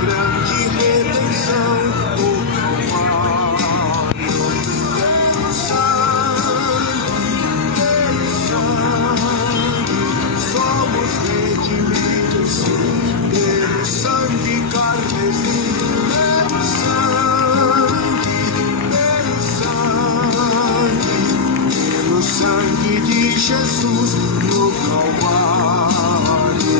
grande redenção, o Calvário. Pelo sangue, somos redimidos, pelo sangue carmesim, pelo sangue de Jesus no Calvário.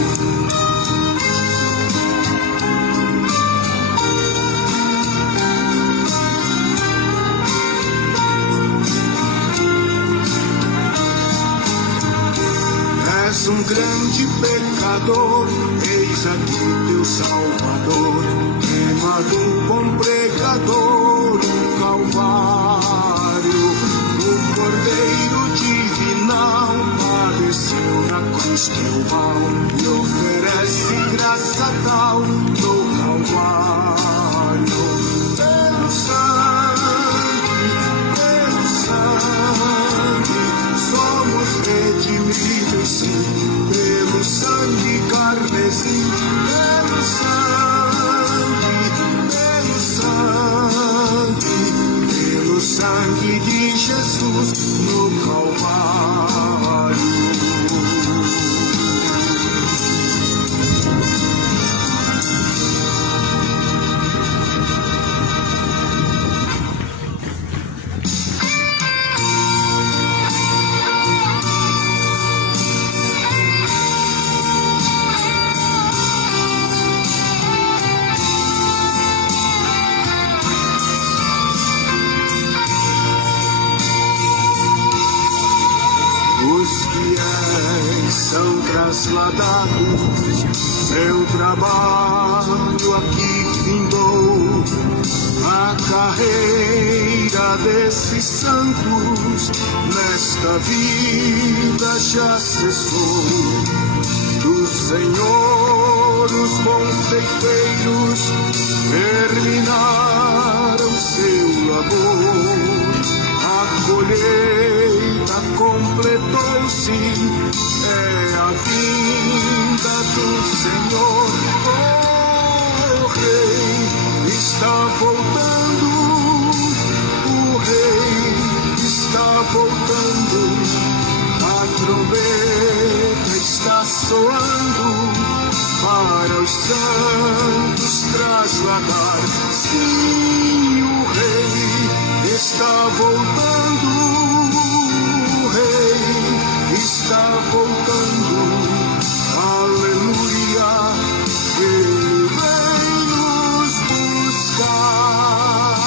És um grande pecador, eis aqui teu Salvador, queimado bom pregador, o Calvário. O Cordeiro divinal padeceu na cruz teu mal e oferece graça tal no Calvário. Pelo sangue, somos redimidos, sim, pelo sangue carmesim, pelo sangue de Jesus no Calvário. São trasladados, seu trabalho aqui findou, a carreira desses santos nesta vida já cessou. Do Senhor os bons ceifeiros terminaram seu labor, a colheita completou-se, é a vinda do Senhor. O Rei está voltando, o Rei está voltando, a trombeta está soando para os santos trasladar. Sim, o Rei está voltando, o Rei está voltando, aleluia, Ele vem nos buscar.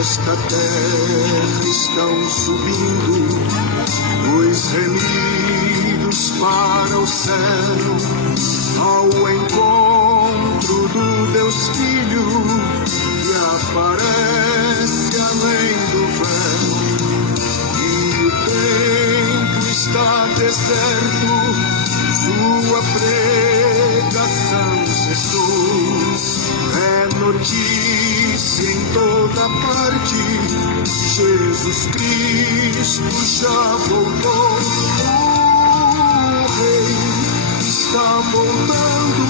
Esta terra estão subindo os remidos para o céu, ao encontro do Deus Filho, que aparece além do véu. O templo está deserto, sua pregação cessou. É notícia em toda parte, Jesus Cristo já voltou. O Rei está voltando,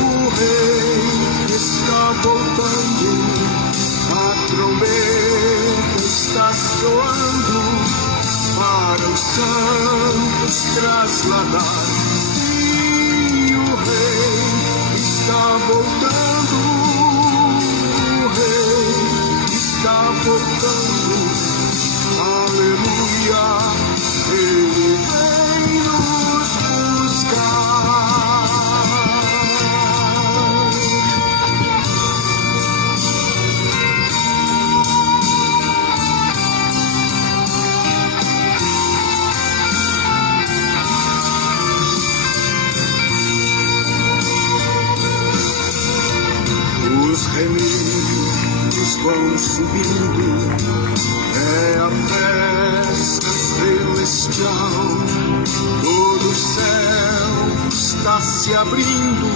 o Rei está voltando, a trombeta está soando para os santos trasladar. Sim, o Rei está voltando, o Rei está voltando, aleluia, Ele vem nos buscar. Os remidos vão subindo, é a festa celestial, todo o céu está se abrindo,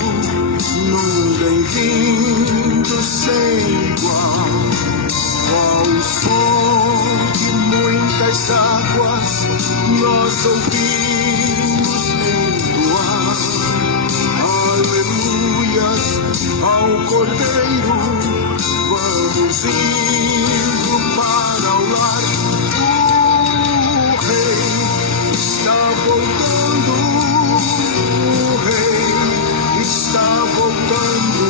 num bem-vindo sem igual. Qual o som de muitas águas nós ouvimos entoar, ao Cordeiro, vamos indo para o lar. O Rei está voltando, o Rei está voltando,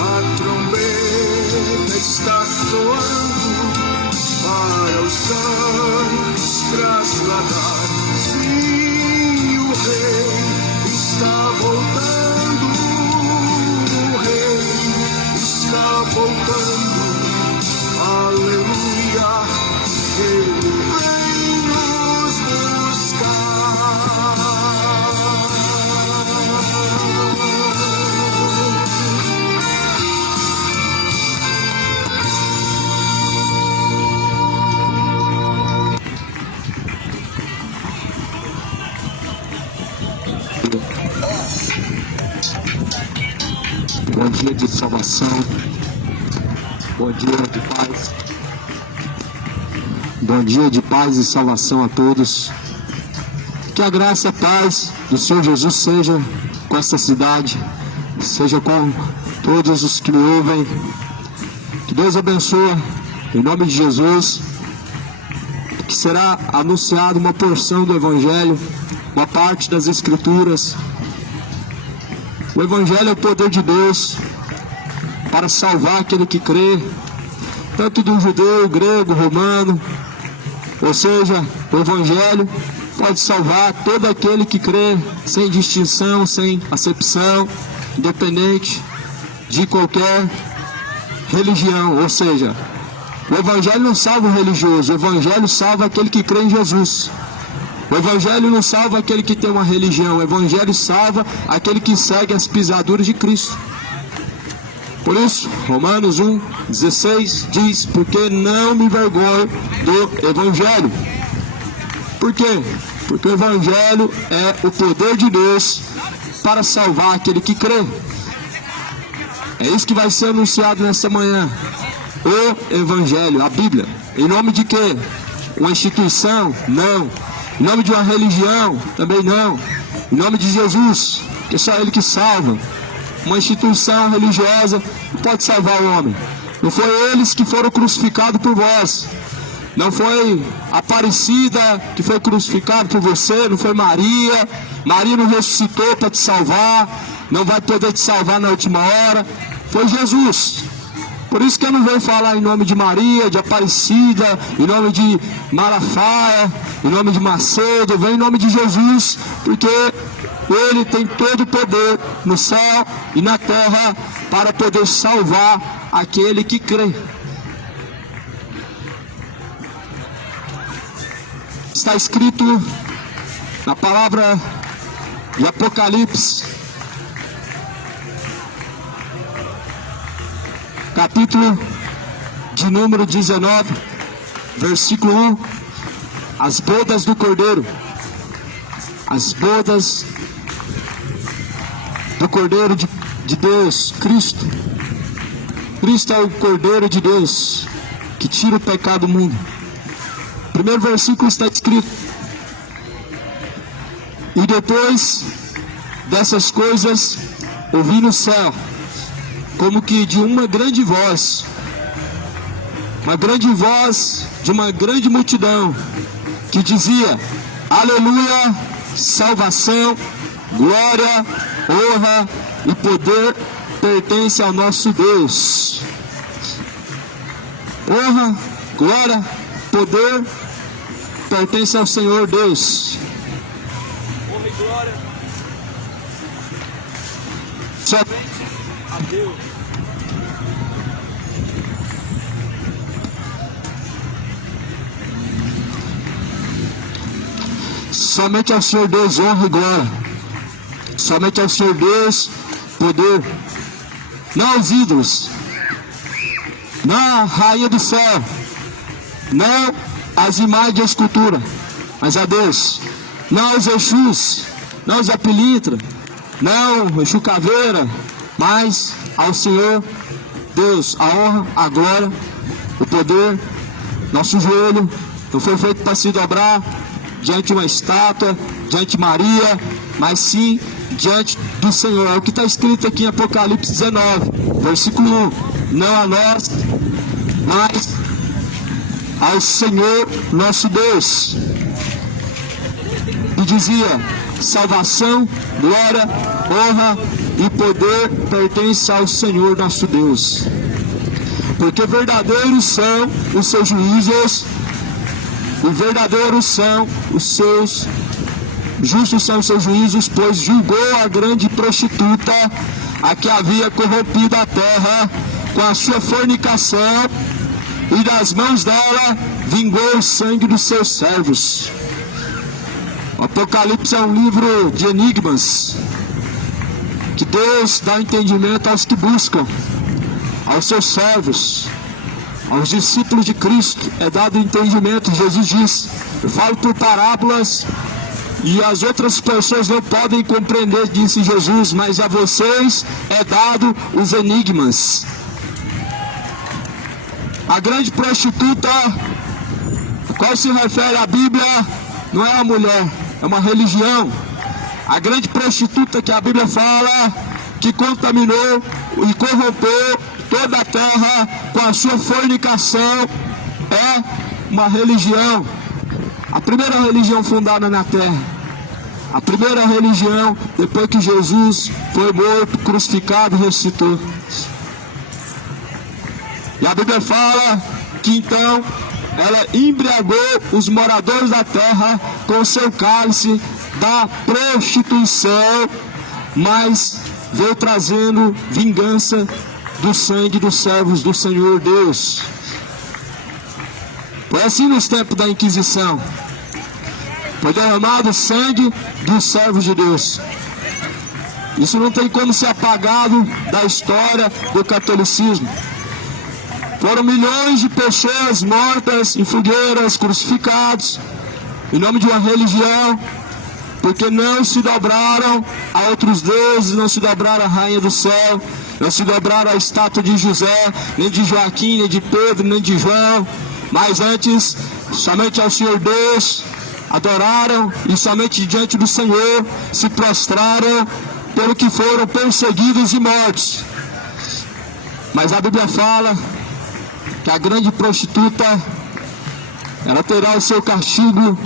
a trombeta está soando para os santos trasladar. Sim, o Rei está voltando, o Rei está voltando, aleluia, Ele vem nos buscar. Bom dia de salvação, bom dia de paz, bom dia de paz e salvação a todos. Que a graça e a paz do Senhor Jesus seja com esta cidade, seja com todos os que me ouvem. Que Deus abençoe, em nome de Jesus, que será anunciada uma porção do Evangelho, uma parte das Escrituras. O Evangelho é o poder de Deus para salvar aquele que crê, tanto do judeu, grego, romano. Ou seja, o Evangelho pode salvar todo aquele que crê, sem distinção, sem acepção, independente de qualquer religião. Ou seja, o Evangelho não salva o religioso, o Evangelho salva aquele que crê em Jesus. O Evangelho não salva aquele que tem uma religião, o Evangelho salva aquele que segue as pisaduras de Cristo. Por isso, Romanos 1,16 diz: porque não me envergonho do Evangelho. Por quê? Porque o Evangelho é o poder de Deus para salvar aquele que crê. É isso que vai ser anunciado nesta manhã. O Evangelho, a Bíblia. Em nome de quê? Uma instituição? Não. Em nome de uma religião? Também não. Em nome de Jesus, que é só Ele que salva. Uma instituição religiosa não pode salvar o homem. Não foi eles que foram crucificados por vós. Não foi Aparecida que foi crucificado por você. Não foi Maria. Maria não ressuscitou para te salvar. Não vai poder te salvar na última hora. Foi Jesus. Por isso que eu não venho falar em nome de Maria, de Aparecida, em nome de Malafaia, em nome de Macedo. Eu venho em nome de Jesus, porque Ele tem todo o poder no céu e na terra para poder salvar aquele que crê. Está escrito na palavra de Apocalipse, capítulo de número 19, versículo 1, as bodas do Cordeiro. As bodas do Cordeiro de Deus, Cristo. Cristo é o Cordeiro de Deus que tira o pecado do mundo. O primeiro versículo está escrito: e depois dessas coisas ouvi no céu, como que de uma grande voz de uma grande multidão, que dizia: aleluia, salvação, glória, honra e poder pertence ao nosso Deus. Honra, glória, poder pertence ao Senhor Deus. Honra e glória Somente a Deus. Somente ao Senhor Deus honra e glória. Somente ao Senhor Deus poder. Não aos ídolos, não à rainha do céu, não às imagens de escultura, mas a Deus. Não aos Exus, não aos Apilitra, não ao Exu Caveira, mas ao Senhor Deus. A honra, a glória, o poder. Nosso joelho não foi feito para se dobrar diante de uma estátua, diante de Maria, mas sim diante do Senhor. É o que está escrito aqui em Apocalipse 19, versículo 1. Não a nós, mas ao Senhor nosso Deus. E dizia: salvação, glória, honra e poder pertence ao Senhor nosso Deus. Porque verdadeiros são os seus juízos, e verdadeiros são os seus, justos são os seus juízos, pois julgou a grande prostituta, a que havia corrompido a terra com a sua fornicação, e das mãos dela vingou o sangue dos seus servos. O Apocalipse é um livro de enigmas, que Deus dá entendimento aos que buscam, aos seus servos, aos discípulos de Cristo é dado entendimento. Jesus diz: eu falo por parábolas e as outras pessoas não podem compreender, disse Jesus, mas a vocês é dado os enigmas. A grande prostituta, a qual se refere a Bíblia, não é uma mulher, é uma religião. A grande prostituta que a Bíblia fala, que contaminou e corrompeu toda a terra com a sua fornicação, é uma religião. A primeira religião fundada na terra, a primeira religião depois que Jesus foi morto, crucificado e ressuscitou. E a Bíblia fala que então ela embriagou os moradores da terra com o seu cálice da prostituição, mas veio trazendo vingança do sangue dos servos do Senhor Deus. Foi assim nos tempos da Inquisição. Foi derramado o sangue dos servos de Deus. Isso não tem como ser apagado da história do catolicismo. Foram milhões de pessoas mortas em fogueiras, crucificados, em nome de uma religião, porque não se dobraram a outros deuses, não se dobraram à rainha do céu, não se dobraram à estátua de José, nem de Joaquim, nem de Pedro, nem de João, mas antes, somente ao Senhor Deus, adoraram e somente diante do Senhor se prostraram, pelo que foram perseguidos e mortos. Mas a Bíblia fala que a grande prostituta, ela terá o seu castigo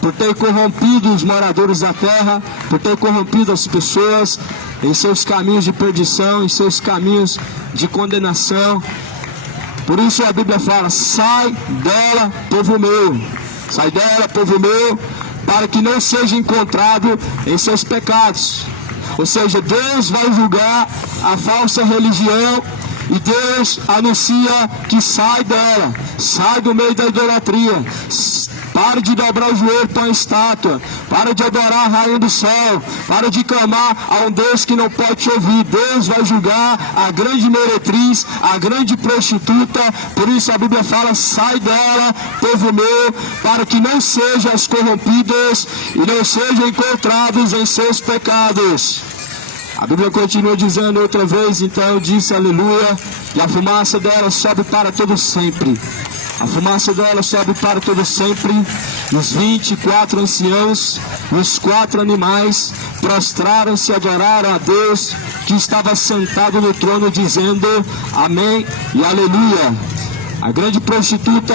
por ter corrompido os moradores da terra, por ter corrompido as pessoas em seus caminhos de perdição, em seus caminhos de condenação. Por isso a Bíblia fala: sai dela, povo meu, sai dela, povo meu, para que não seja encontrado em seus pecados. Ou seja, Deus vai julgar a falsa religião e Deus anuncia que sai dela, sai do meio da idolatria. Para de dobrar o joelho para a estátua, para de adorar a rainha do céu, para de clamar a um Deus que não pode te ouvir. Deus vai julgar a grande meretriz, a grande prostituta. Por isso a Bíblia fala: sai dela, povo meu, para que não sejam corrompidos e não sejam encontrados em seus pecados. A Bíblia continua dizendo outra vez: então disse aleluia, e a fumaça dela sobe para todo sempre. A fumaça dela sobe para todo sempre. Os 24 anciãos e os 4 animais prostraram-se e adoraram a Deus que estava sentado no trono, dizendo amém e aleluia. A grande prostituta,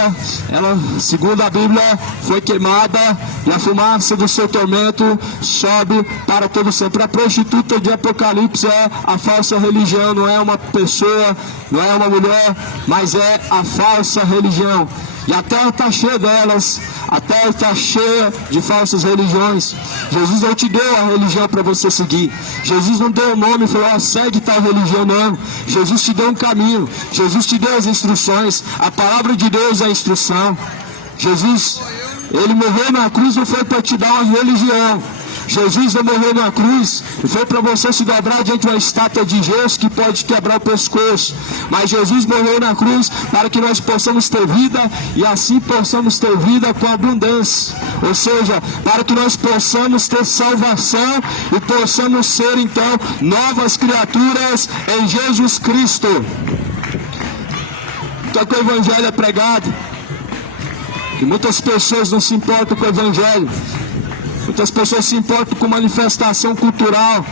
ela, segundo a Bíblia, foi queimada e a fumaça do seu tormento sobe para todo sempre. A prostituta de Apocalipse é a falsa religião, não é uma pessoa, não é uma mulher, mas é a falsa religião. E a terra está cheia delas, a terra está cheia de falsas religiões. Jesus não te deu a religião para você seguir. Jesus não deu o nome e falou: segue tal religião, não. Jesus te deu um caminho, Jesus te deu as instruções. A palavra de Deus é a instrução. Jesus, ele morreu na cruz, não foi para te dar uma religião. Jesus não morreu na cruz e foi para você se dobrar diante de uma estátua de gesso que pode quebrar o pescoço. Mas Jesus morreu na cruz para que nós possamos ter vida e assim possamos ter vida com abundância. Ou seja, para que nós possamos ter salvação e possamos ser então novas criaturas em Jesus Cristo. Então que o Evangelho é pregado, que muitas pessoas não se importam com o Evangelho. Muitas pessoas se importam com manifestação cultural,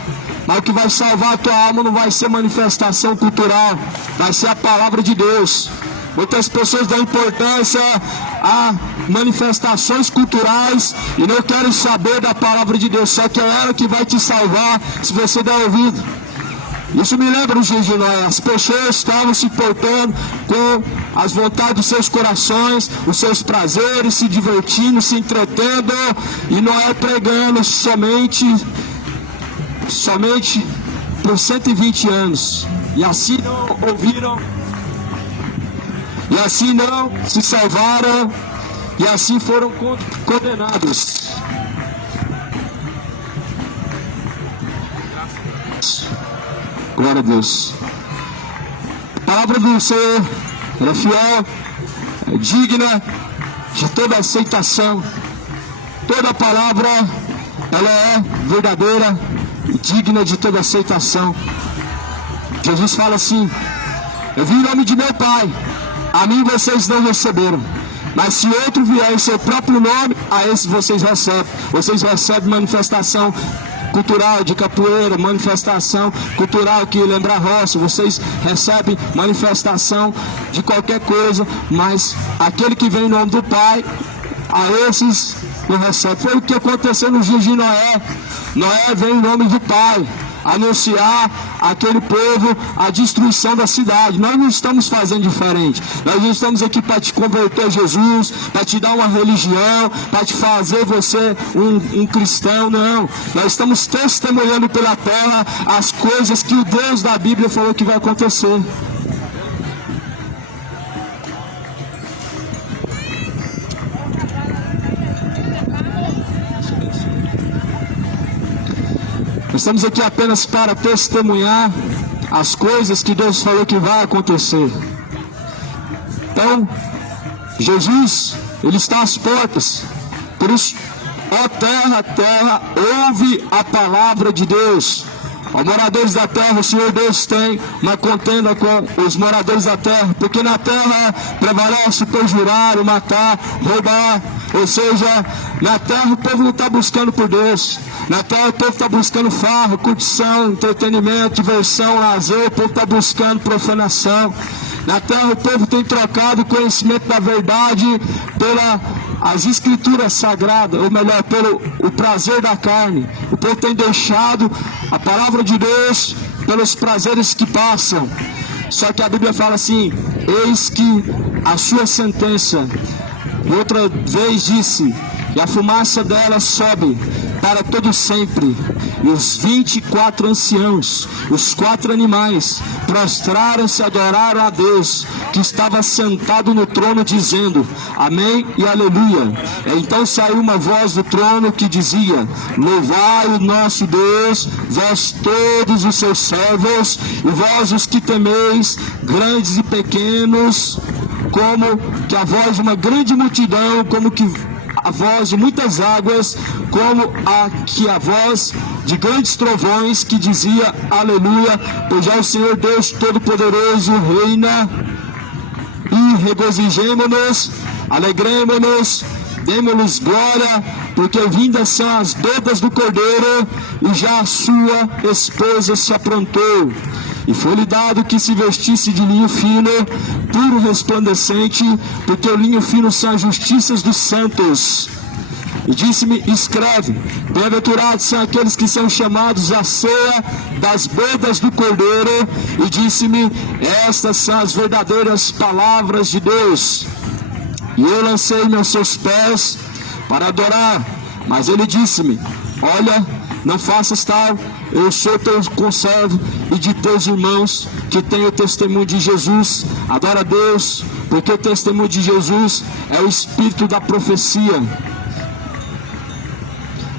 mas o que vai salvar a tua alma não vai ser manifestação cultural, vai ser a palavra de Deus. Muitas pessoas dão importância a manifestações culturais e não querem saber da palavra de Deus, só que é ela que vai te salvar se você der ouvido. Isso me lembra os dias de Noé. As pessoas estavam se portando com as vontades dos seus corações, os seus prazeres, se divertindo, se entretendo, e Noé pregando somente por 120 anos. E assim não ouviram, e assim não se salvaram, e assim foram condenados. Glória a Deus. A palavra do Senhor é fiel, é digna de toda aceitação. Toda palavra, ela é verdadeira e digna de toda aceitação. Jesus fala assim: eu vim em nome de meu Pai, a mim vocês não receberam, mas se outro vier em seu próprio nome, a esse vocês recebem. Vocês recebem manifestação cultural de capoeira, manifestação cultural que lembra a roça, vocês recebem manifestação de qualquer coisa, mas aquele que vem em nome do Pai, a esses não recebe. Foi o que aconteceu nos dias de Noé. Noé veio em nome do Pai anunciar àquele povo a destruição da cidade. Nós não estamos fazendo diferente. Nós não estamos aqui para te converter a Jesus, para te dar uma religião, para te fazer você um cristão, não. Nós estamos testemunhando pela terra as coisas que o Deus da Bíblia falou que vai acontecer. Nós estamos aqui apenas para testemunhar as coisas que Deus falou que vai acontecer. Então, Jesus, Ele está às portas. Por isso, ó terra, terra, ouve a palavra de Deus. Ó moradores da terra, o Senhor Deus tem uma contenda com os moradores da terra, porque na terra prevalece o perjurar, o matar, roubar. Ou seja, na terra o povo não está buscando por Deus. Na terra o povo está buscando farra, curtição, entretenimento, diversão, lazer. O povo está buscando profanação. Na terra o povo tem trocado o conhecimento da verdade pelas escrituras sagradas, ou melhor, pelo o prazer da carne. O povo tem deixado a palavra de Deus pelos prazeres que passam. Só que a Bíblia fala assim: eis que a sua sentença, outra vez disse, e a fumaça dela sobe para todo sempre. E os 24 anciãos, os 4 animais, prostraram-se e adoraram a Deus, que estava sentado no trono, dizendo: amém e aleluia. Então saiu uma voz do trono que dizia: louvai o nosso Deus, vós todos os seus servos, e vós os que temeis, grandes e pequenos, como que a voz de uma grande multidão, como que a voz de muitas águas, como a voz de grandes trovões, que dizia: aleluia, pois já o Senhor Deus Todo-Poderoso reina. E regozijemo-nos, alegremo-nos, demo-nos glória, porque vindas são as bodas do Cordeiro, e já a sua esposa se aprontou. E foi-lhe dado que se vestisse de linho fino, puro, resplandecente, porque o linho fino são as justiças dos santos. E disse-me: escreve, bem-aventurados são aqueles que são chamados à ceia das bodas do Cordeiro. E disse-me: estas são as verdadeiras palavras de Deus. E eu lancei-me aos seus pés para adorar. Mas ele disse-me: olha, não faças tal, eu sou teu conservo e de teus irmãos que têm o testemunho de Jesus. Adora a Deus, porque o testemunho de Jesus é o espírito da profecia.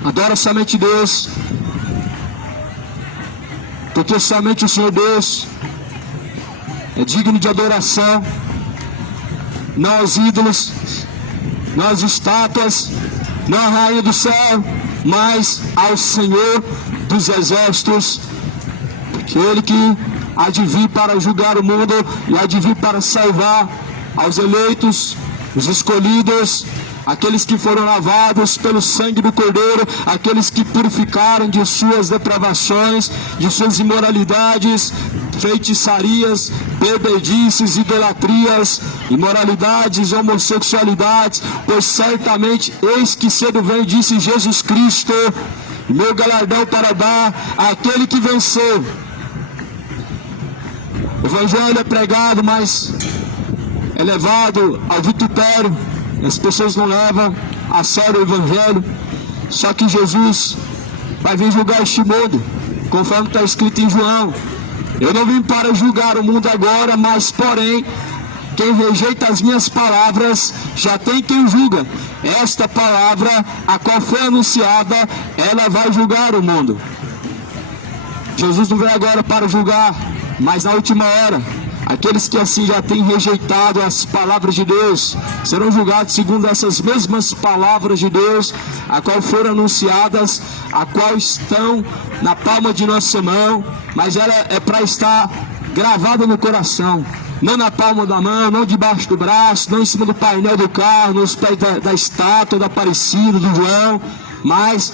Adora somente Deus, porque somente o Senhor Deus é digno de adoração, não aos ídolos, não às estátuas, não à rainha do céu, mas ao Senhor dos exércitos, aquele que há de vir para julgar o mundo e há de vir para salvar aos eleitos, os escolhidos, aqueles que foram lavados pelo sangue do Cordeiro, aqueles que purificaram de suas depravações, de suas imoralidades, feitiçarias, bebedices, idolatrias, imoralidades, homossexualidades, pois certamente eis que cedo vem, disse Jesus Cristo, meu galardão para dar àquele que venceu. O evangelho é pregado, mas é levado ao vitupério. As pessoas não levam a sério o evangelho. Só que Jesus vai vir julgar este mundo, conforme está escrito em João. Eu não vim para julgar o mundo agora, mas porém quem rejeita as minhas palavras já tem quem julga. Esta palavra, a qual foi anunciada, ela vai julgar o mundo. Jesus não veio agora para julgar, mas na última hora, aqueles que assim já têm rejeitado as palavras de Deus serão julgados segundo essas mesmas palavras de Deus, a qual foram anunciadas, a qual estão na palma de nossa mão, mas ela é para estar gravada no coração, não na palma da mão, não debaixo do braço, não em cima do painel do carro, nos pés da estátua, da Aparecida, do João, mas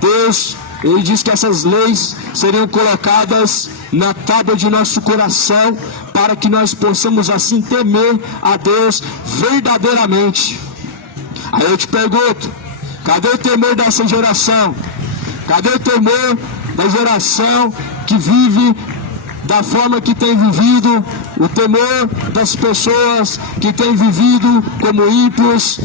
Deus, Ele diz que essas leis seriam colocadas na tábua de nosso coração, para que nós possamos assim temer a Deus verdadeiramente. Aí eu te pergunto, cadê o temor dessa geração? Cadê o temor da geração que vive da forma que tem vivido? O temor das pessoas que têm vivido como ímpios?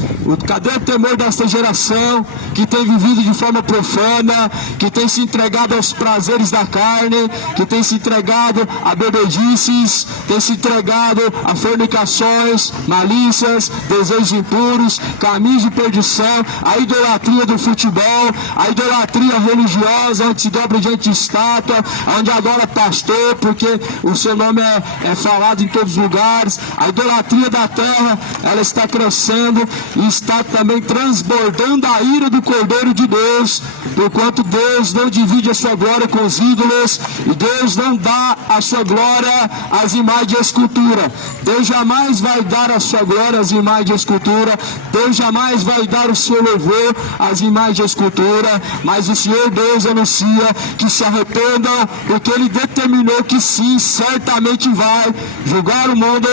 Cadê o temor desta geração que tem vivido de forma profana, que tem se entregado aos prazeres da carne, que tem se entregado a bebedices, tem se entregado a fornicações, malícias, desejos impuros, caminhos de perdição, a idolatria do futebol, a idolatria religiosa, onde se dobra diante de estátua, onde adora pastor, porque o seu nome é falado em todos os lugares. A idolatria da terra, ela está crescendo e está também transbordando a ira do Cordeiro de Deus, porquanto Deus não divide a sua glória com os ídolos, e Deus não dá a sua glória às imagens de escultura. Deus jamais vai dar a sua glória às imagens de escultura, Deus jamais vai dar o seu louvor às imagens de escultura, mas o Senhor Deus anuncia que se arrependam, porque Ele determinou que sim, certamente vai julgar o mundo,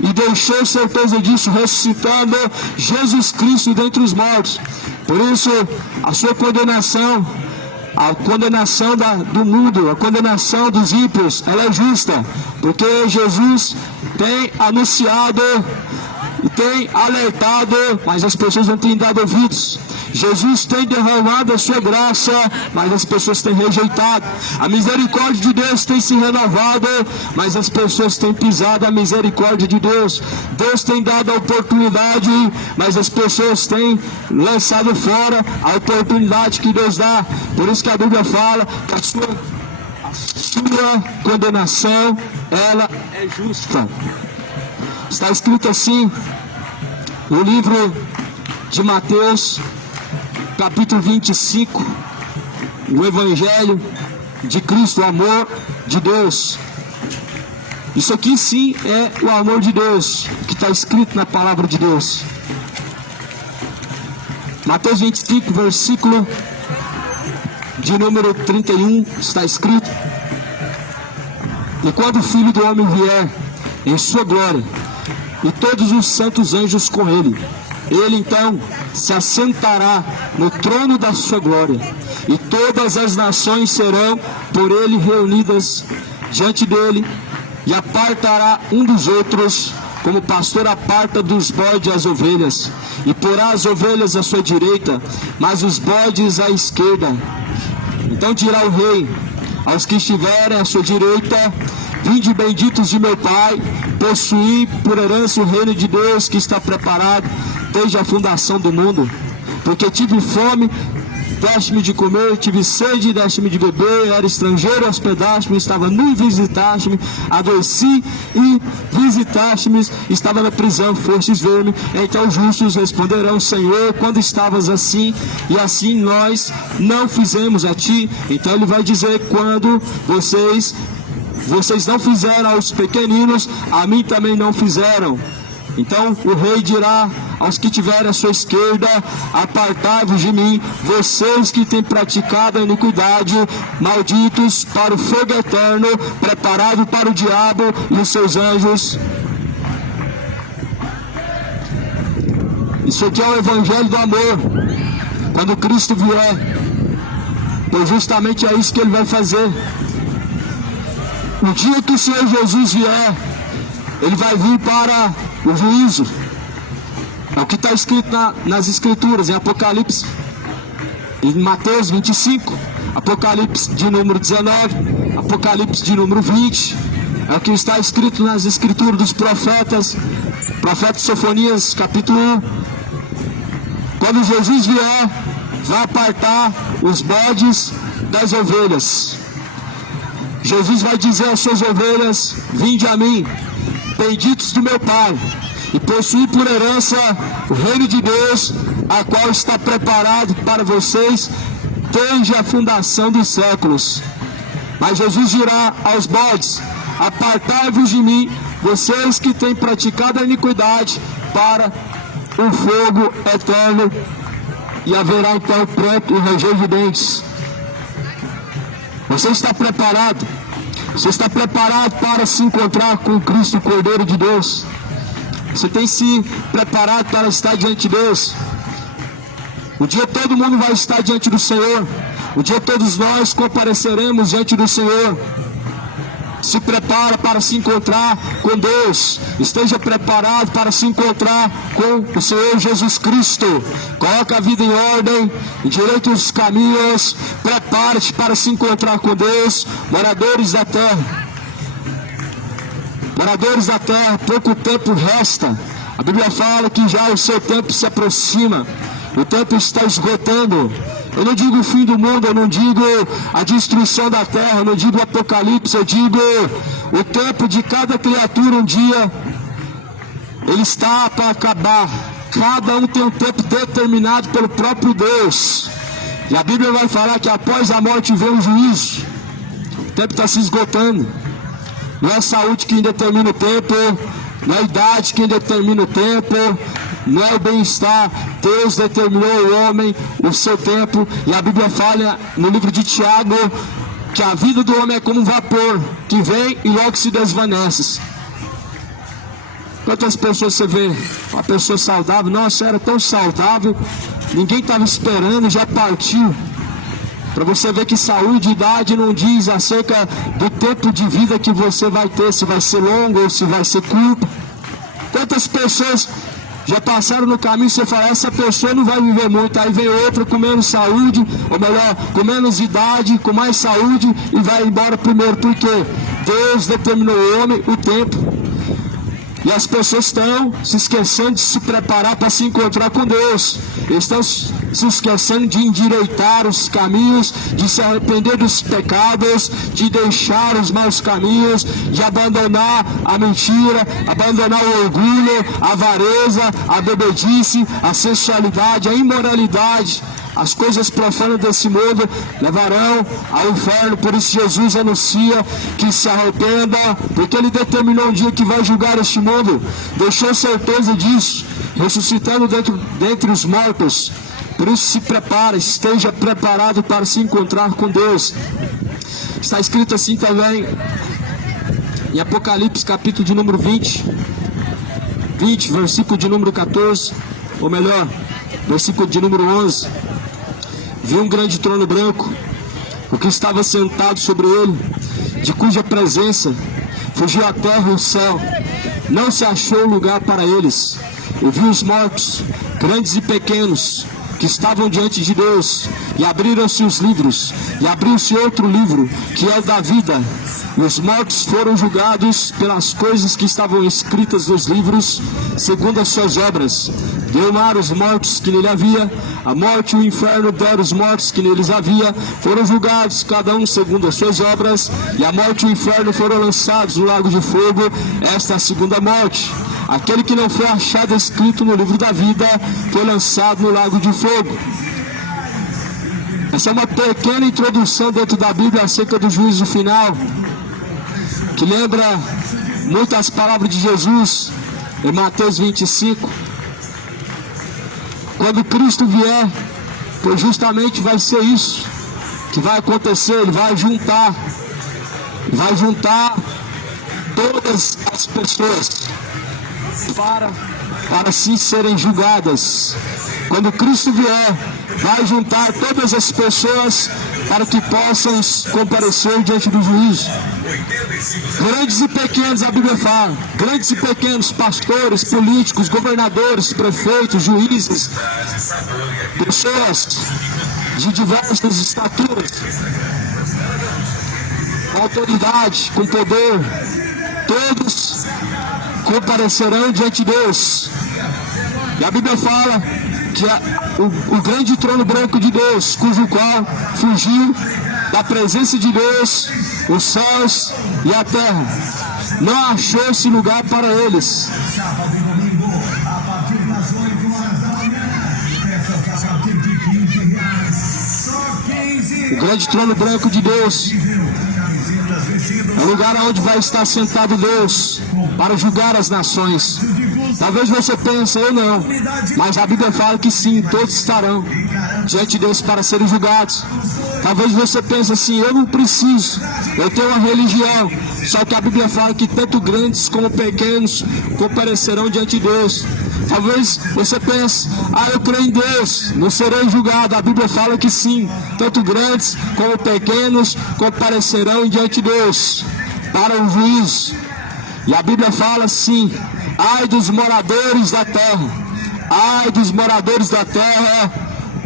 e deixou certeza disso, ressuscitando Jesus Cristo dentre os mortos. Por isso, a sua condenação, a condenação do mundo, a condenação dos ímpios, ela é justa, porque Jesus tem anunciado e tem alertado, mas as pessoas não têm dado ouvidos. Jesus tem derramado a sua graça, mas as pessoas têm rejeitado. A misericórdia de Deus tem se renovado, mas as pessoas têm pisado a misericórdia de Deus. Deus tem dado a oportunidade, mas as pessoas têm lançado fora a oportunidade que Deus dá. Por isso que a Bíblia fala que a sua condenação, ela é justa. Está escrito assim no livro de Mateus, capítulo 25, o Evangelho de Cristo, o amor de Deus. Isso aqui sim é o amor de Deus, que está escrito na palavra de Deus. Mateus 25, versículo de número 31, está escrito: e quando o Filho do Homem vier em sua glória, e todos os santos anjos com ele, ele então se assentará no trono da sua glória, e todas as nações serão por ele reunidas diante dele, e apartará um dos outros, como o pastor aparta dos bodes as ovelhas, e porá as ovelhas à sua direita, mas os bodes à esquerda. Então dirá o rei aos que estiverem à sua direita: vinde benditos de meu Pai, possuí por herança o reino de Deus, que está preparado desde a fundação do mundo. Porque tive fome, deste-me de comer, tive sede, deste-me de beber, era estrangeiro, hospedaste-me, estava nu e visitaste-me, adoeci e visitaste-me, estava na prisão, fostes ver-me. Então os justos responderão: Senhor, quando estavas assim, e assim nós não fizemos a ti? Então ele vai dizer: quando vocês não fizeram aos pequeninos, a mim também não fizeram. Então o rei dirá aos que tiverem à sua esquerda: apartai-vos de mim, vocês que têm praticado a iniquidade, malditos para o fogo eterno, preparado para o diabo e os seus anjos. Isso aqui é o evangelho do amor. Quando Cristo vier, pois justamente é isso que Ele vai fazer. No dia que o Senhor Jesus vier, Ele vai vir para o juízo. É o que está escrito nas Escrituras, em Apocalipse, em Mateus 25, Apocalipse de número 19, Apocalipse de número 20. É o que está escrito nas Escrituras dos profetas, profeta Sofonias, capítulo 1. Quando Jesus vier, vai apartar os bodes das ovelhas. Jesus vai dizer às suas ovelhas: vinde a mim, benditos do meu Pai, e possuí por herança o reino de Deus, a qual está preparado para vocês desde a fundação dos séculos. Mas Jesus dirá aos bodes: apartai-vos de mim, vocês que têm praticado a iniquidade, para o fogo eterno, e haverá então pranto e ranger de dentes. Você está preparado? Você está preparado para se encontrar com Cristo, o Cordeiro de Deus? Você tem se preparado para estar diante de Deus? Um dia todo mundo vai estar diante do Senhor. Um dia todos nós compareceremos diante do Senhor. Se prepara para se encontrar com Deus. Esteja preparado para se encontrar com o Senhor Jesus Cristo. Coloca a vida em ordem, endireita os caminhos. Prepare-te para se encontrar com Deus. Moradores da terra, moradores da terra, pouco tempo resta. A Bíblia fala que já o seu tempo se aproxima. O tempo está esgotando. Eu não digo o fim do mundo, eu não digo a destruição da terra, eu não digo o apocalipse, eu digo o tempo de cada criatura um dia, ele está para acabar. Cada um tem um tempo determinado pelo próprio Deus. E a Bíblia vai falar que após a morte vem o juízo. O tempo está se esgotando. Não é a saúde quem determina o tempo, não é a idade quem determina o tempo, não é o bem-estar. Deus determinou o homem o seu tempo. E a Bíblia fala no livro de Tiago que a vida do homem é como um vapor que vem e logo se desvanece. Quantas pessoas você vê? Uma pessoa saudável, nossa, era tão saudável, ninguém estava esperando, já partiu. Para você ver que saúde e idade não diz acerca do tempo de vida que você vai ter, se vai ser longo ou se vai ser curto. Quantas pessoas já passaram no caminho, você fala, essa pessoa não vai viver muito, aí vem outra com menos saúde, ou melhor, com menos idade, com mais saúde, e vai embora primeiro, porque Deus determinou o homem o tempo. E as pessoas estão se esquecendo de se preparar para se encontrar com Deus. Estão se esquecendo de endireitar os caminhos, de se arrepender dos pecados, de deixar os maus caminhos, de abandonar a mentira, abandonar o orgulho, a avareza, a bebedice, a sensualidade, a imoralidade. As coisas profanas desse mundo levarão ao inferno. Por isso Jesus anuncia que se arrependa, porque Ele determinou um dia que vai julgar este mundo. Deixou certeza disso, ressuscitando dentre os mortos. Por isso se prepara, esteja preparado para se encontrar com Deus. Está escrito assim também em Apocalipse capítulo de número 20, versículo de número 14, ou melhor, versículo de número 11. Vi um grande trono branco, o que estava sentado sobre ele, de cuja presença fugiu a terra e o céu, não se achou lugar para eles. Eu vi os mortos, grandes e pequenos, que estavam diante de Deus, e abriram-se os livros, e abriu-se outro livro, que é o da vida, e os mortos foram julgados pelas coisas que estavam escritas nos livros, segundo as suas obras. Deu o mar os mortos que nele havia, a morte e o inferno deram os mortos que neles havia, foram julgados cada um segundo as suas obras, e a morte e o inferno foram lançados no lago de fogo. Esta é a segunda morte. Aquele que não foi achado escrito no livro da vida foi lançado no lago de fogo. Essa é uma pequena introdução dentro da Bíblia acerca do juízo final, que lembra muitas palavras de Jesus em Mateus 25, quando Cristo vier, pois justamente vai ser isso que vai acontecer. Ele vai juntar todas as pessoas para assim serem julgadas. Quando Cristo vier, vai juntar todas as pessoas para que possam comparecer diante do juízo. Grandes e pequenos, a Bíblia fala, grandes e pequenos, pastores, políticos, governadores, prefeitos, juízes, pessoas de diversas estaturas, com autoridade, com poder, todos comparecerão diante de Deus. E a Bíblia fala que o grande trono branco de Deus, cujo qual fugiu da presença de Deus os céus e a terra, não achou esse lugar para eles. O grande trono branco de Deus é o lugar onde vai estar sentado Deus para julgar as nações. Talvez você pense, eu não, mas a Bíblia fala que sim, todos estarão diante de Deus para serem julgados. Talvez você pense assim, eu não preciso, eu tenho uma religião, só que a Bíblia fala que tanto grandes como pequenos comparecerão diante de Deus. Talvez você pense, eu creio em Deus, não serei julgado. A Bíblia fala que sim, tanto grandes como pequenos comparecerão diante de Deus para o juízo. E a Bíblia fala assim, ai dos moradores da terra, ai dos moradores da terra,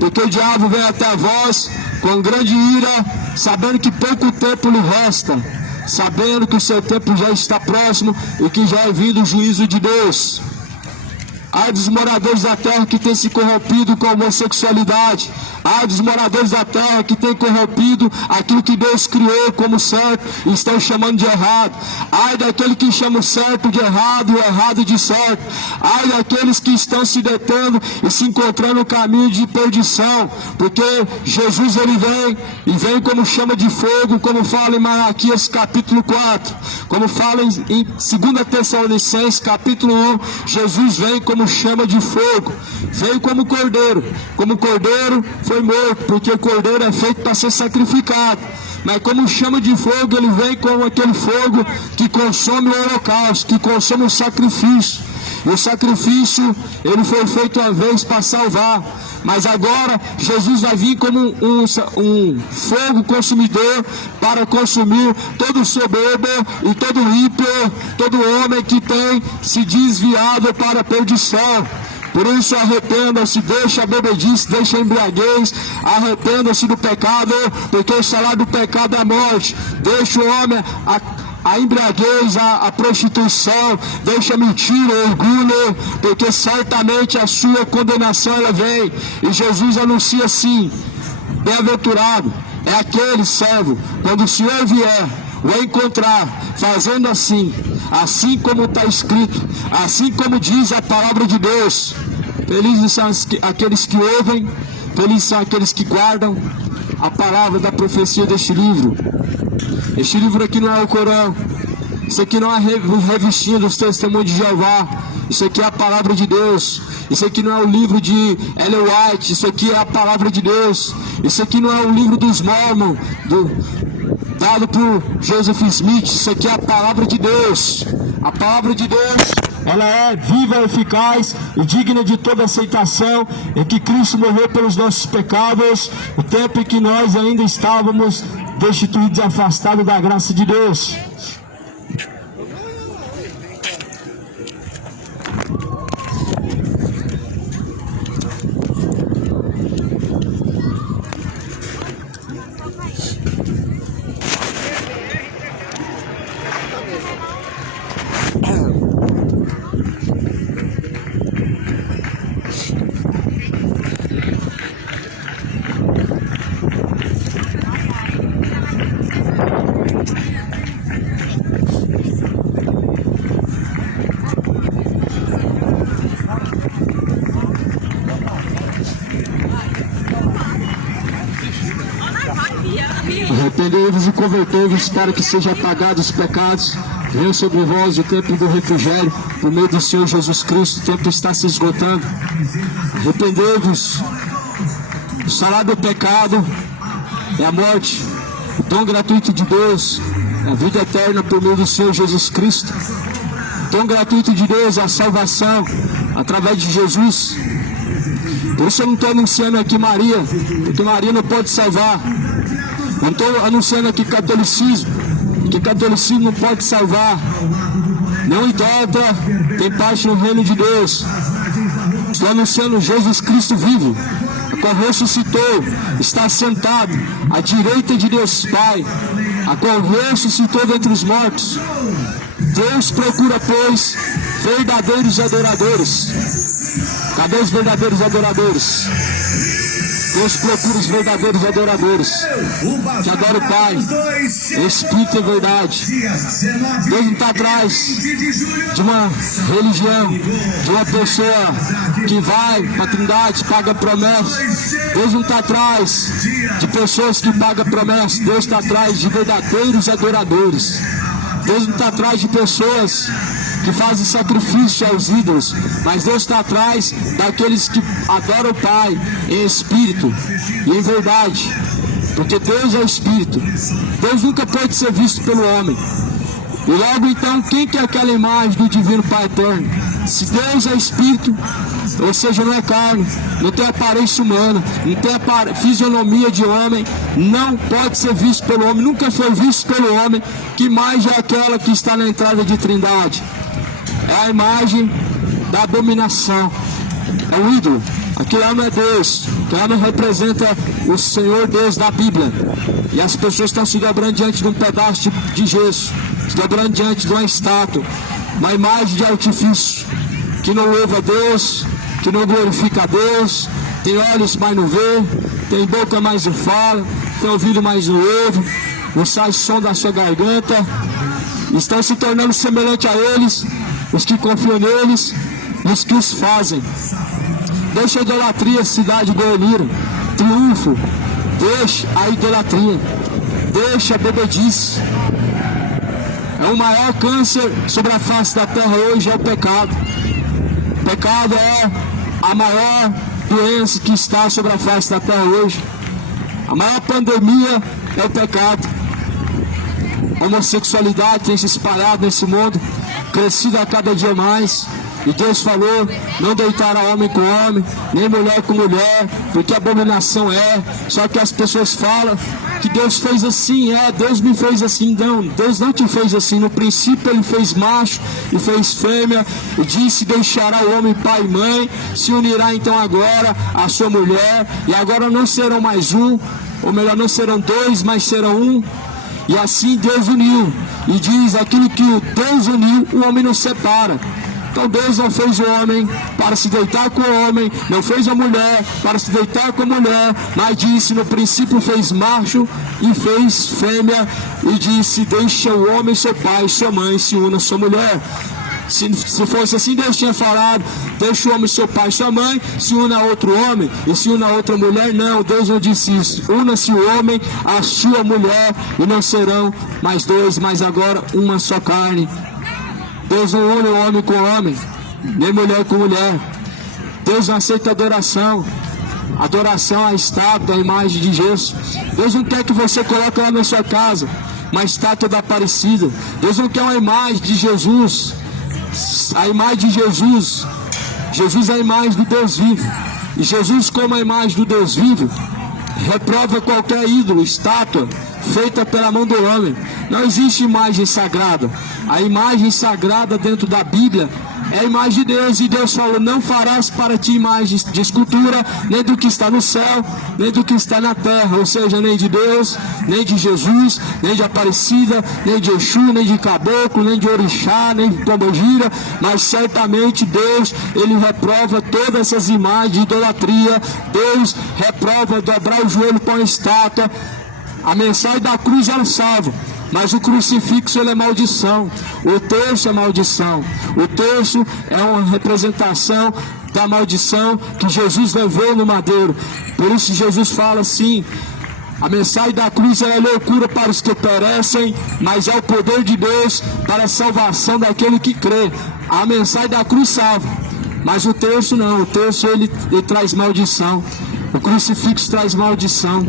porque o diabo vem até vós com grande ira, sabendo que pouco tempo lhe resta, sabendo que o seu tempo já está próximo e que já é vindo o juízo de Deus. Ai dos moradores da terra que têm se corrompido com a homossexualidade. Ai dos moradores da terra que têm corrompido aquilo que Deus criou como certo e estão chamando de errado. Ai daquele que chama o certo de errado e o errado de certo. Ai daqueles que estão se detendo e se encontrando no caminho de perdição. Porque Jesus ele vem e vem como chama de fogo, como fala em Malaquias capítulo 4. Como fala em 2 Tessalonicenses capítulo 1. Jesus vem como chama de fogo. Veio como cordeiro. Como cordeiro foi morto, porque o cordeiro é feito para ser sacrificado. Mas como chama de fogo, ele vem como aquele fogo que consome o holocausto, que consome o sacrifício. E o sacrifício, ele foi feito uma vez para salvar. Mas agora, Jesus vai vir como um fogo consumidor para consumir todo soberbo e todo ímpio, todo homem que tem se desviado para a perdição. Por isso arrependa-se, deixa a bebedice, deixa a embriaguez, arrependa-se do pecado, porque o salário do pecado é a morte. Deixa o homem a embriaguez, a prostituição, deixa a mentira, o orgulho, porque certamente a sua condenação ela vem. E Jesus anuncia assim, bem-aventurado é aquele servo, quando o Senhor vier, o encontrar, fazendo assim como está escrito, assim como diz a palavra de Deus. Felizes são aqueles que ouvem, felizes são aqueles que guardam a palavra da profecia deste livro. Este livro aqui não é o Corão, isso aqui não é revistinha dos testemunhos de Jeová, isso aqui é a palavra de Deus. Isso aqui não é o livro de Ellen White, isso aqui é a palavra de Deus. Isso aqui não é o livro dos Mormons, dado por Joseph Smith. Isso aqui é a palavra de Deus. A palavra de Deus, ela é viva, eficaz e digna de toda aceitação, em que Cristo morreu pelos nossos pecados, o tempo em que nós ainda estávamos destituídos e afastados da graça de Deus. Arrependei-vos e convertei-vos para que sejam apagados os pecados, Venha sobre vós o tempo do refrigério, por meio do Senhor Jesus Cristo. O tempo está se esgotando. Arrependei-vos. O salário do pecado é a morte. O dom gratuito de Deus é a vida eterna por meio do Senhor Jesus Cristo. O dom gratuito de Deus é a salvação através de Jesus. Por isso eu não estou anunciando aqui Maria, porque Maria não pode salvar. Não estou anunciando aqui catolicismo, porque catolicismo não pode salvar. Não idólatra tem parte no reino de Deus. Estou anunciando Jesus Cristo vivo, a qual ressuscitou, está sentado à direita de Deus Pai, a qual ressuscitou dentre os mortos. Deus procura, pois, verdadeiros adoradores. Cadê os verdadeiros adoradores? Deus procura os verdadeiros adoradores que adoram o Pai, Espírito e verdade. Deus não está atrás de uma religião, de uma pessoa que vai para a Trindade, paga promessa. Deus não está atrás de pessoas que pagam promessa. Deus está atrás de verdadeiros adoradores. Deus não está atrás de pessoas que fazem sacrifício aos ídolos, mas Deus está atrás daqueles que adoram o Pai em espírito e em verdade, porque Deus é o Espírito. Deus nunca pode ser visto pelo homem. E logo então, quem que é aquela imagem do Divino Pai Eterno? Se Deus é Espírito, ou seja, não é carne, não tem aparência humana, não tem fisionomia de homem, não pode ser visto pelo homem, nunca foi visto pelo homem. Que imagem é aquela que está na entrada de Trindade? É a imagem da abominação, é o ídolo. Aquilo lá não é Deus, aquilo lá não representa o Senhor Deus da Bíblia. E as pessoas estão se dobrando diante de um pedaço de gesso, se dobrando diante de uma estátua, uma imagem de artifício, que não louva a Deus, que não glorifica a Deus, tem olhos, mas não vê, tem boca, mas não fala, tem ouvido, mas não ouve, não sai som da sua garganta. Estão se tornando semelhante a eles, os que confiam neles e os que os fazem. Deixa a idolatria, cidade goianira, triunfo, deixa a idolatria, deixa a bebedice. É o maior câncer sobre a face da terra hoje, é o pecado. O pecado é a maior doença que está sobre a face da terra hoje. A maior pandemia é o pecado. A homossexualidade tem se espalhado nesse mundo, crescido a cada dia mais. E Deus falou, não deitará homem com homem, nem mulher com mulher, porque abominação é. Só que as pessoas falam que Deus fez assim, Deus me fez assim. Não, Deus não te fez assim. No princípio Ele fez macho e fez fêmea, e disse, deixará o homem pai e mãe, se unirá então agora a sua mulher, e agora não serão mais um, ou melhor, não serão dois, mas serão um. E assim Deus uniu, e diz, aquilo que o Deus uniu, o homem não separa. Então Deus não fez o homem para se deitar com o homem, não fez a mulher para se deitar com a mulher, mas disse, no princípio fez macho e fez fêmea, e disse, deixa o homem seu pai e sua mãe, se una a sua mulher. Se fosse assim, Deus tinha falado, deixa o homem seu pai e sua mãe, se una a outro homem e se una a outra mulher. Não, Deus não disse isso. Una-se o homem à sua mulher, e não serão mais dois, mas agora uma só carne. Deus não une o homem com o homem, nem mulher com mulher. Deus não aceita adoração. Adoração à estátua, à imagem de Jesus. Deus não quer que você coloque lá na sua casa uma estátua da Aparecida. Deus não quer uma imagem de Jesus. A imagem de Jesus. Jesus é a imagem do Deus vivo. E Jesus, como a imagem do Deus vivo, reprova qualquer ídolo, estátua feita pela mão do homem. Não existe imagem sagrada. A imagem sagrada dentro da Bíblia é a imagem de Deus. E Deus falou, não farás para ti imagens de escultura, nem do que está no céu, nem do que está na terra. Ou seja, nem de Deus, nem de Jesus, nem de Aparecida, nem de Exu, nem de Caboclo, nem de Orixá, nem de Pombogira. Mas certamente Deus, Ele reprova todas essas imagens de idolatria. Deus reprova dobrar o joelho com a estátua. A mensagem da cruz ela salva, mas o crucifixo ele é maldição. O terço é maldição. O terço é uma representação da maldição que Jesus levou no madeiro. Por isso Jesus fala assim, A mensagem da cruz é loucura para os que perecem, mas é o poder de Deus para a salvação daquele que crê. A mensagem da cruz salva, mas o terço não. O terço ele traz maldição. O crucifixo traz maldição.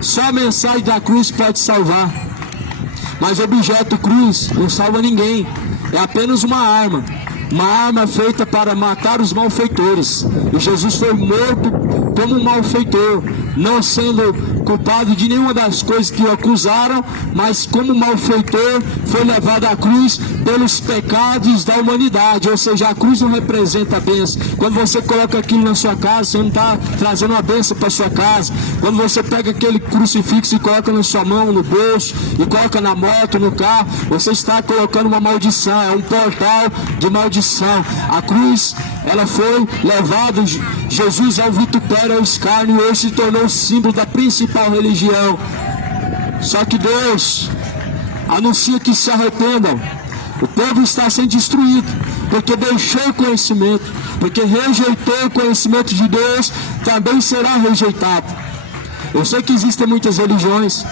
Só a mensagem da cruz pode salvar. Mas o objeto cruz não salva ninguém. É apenas uma arma feita para matar os malfeitores. E Jesus foi morto como um malfeitor, não sendo culpado de nenhuma das coisas que o acusaram, mas como malfeitor foi levado à cruz pelos pecados da humanidade. Ou seja, a cruz não representa a bênção. Quando você coloca aquilo na sua casa, você não está trazendo uma bênção para sua casa. Quando você pega aquele crucifixo e coloca na sua mão, no bolso, e coloca na moto, no carro, você está colocando uma maldição. É um portal de maldição. A cruz, ela foi levada, Jesus ao vitupério, ao escárnio, e hoje se tornou o símbolo da principal religião. Só que Deus anuncia que se arrependam. O povo está sendo destruído porque deixou o conhecimento, porque rejeitou o conhecimento de Deus, também será rejeitado. Eu sei que existem muitas religiões,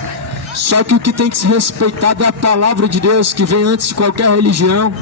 só que o que tem que ser respeitado é a palavra de Deus, que vem antes de qualquer religião.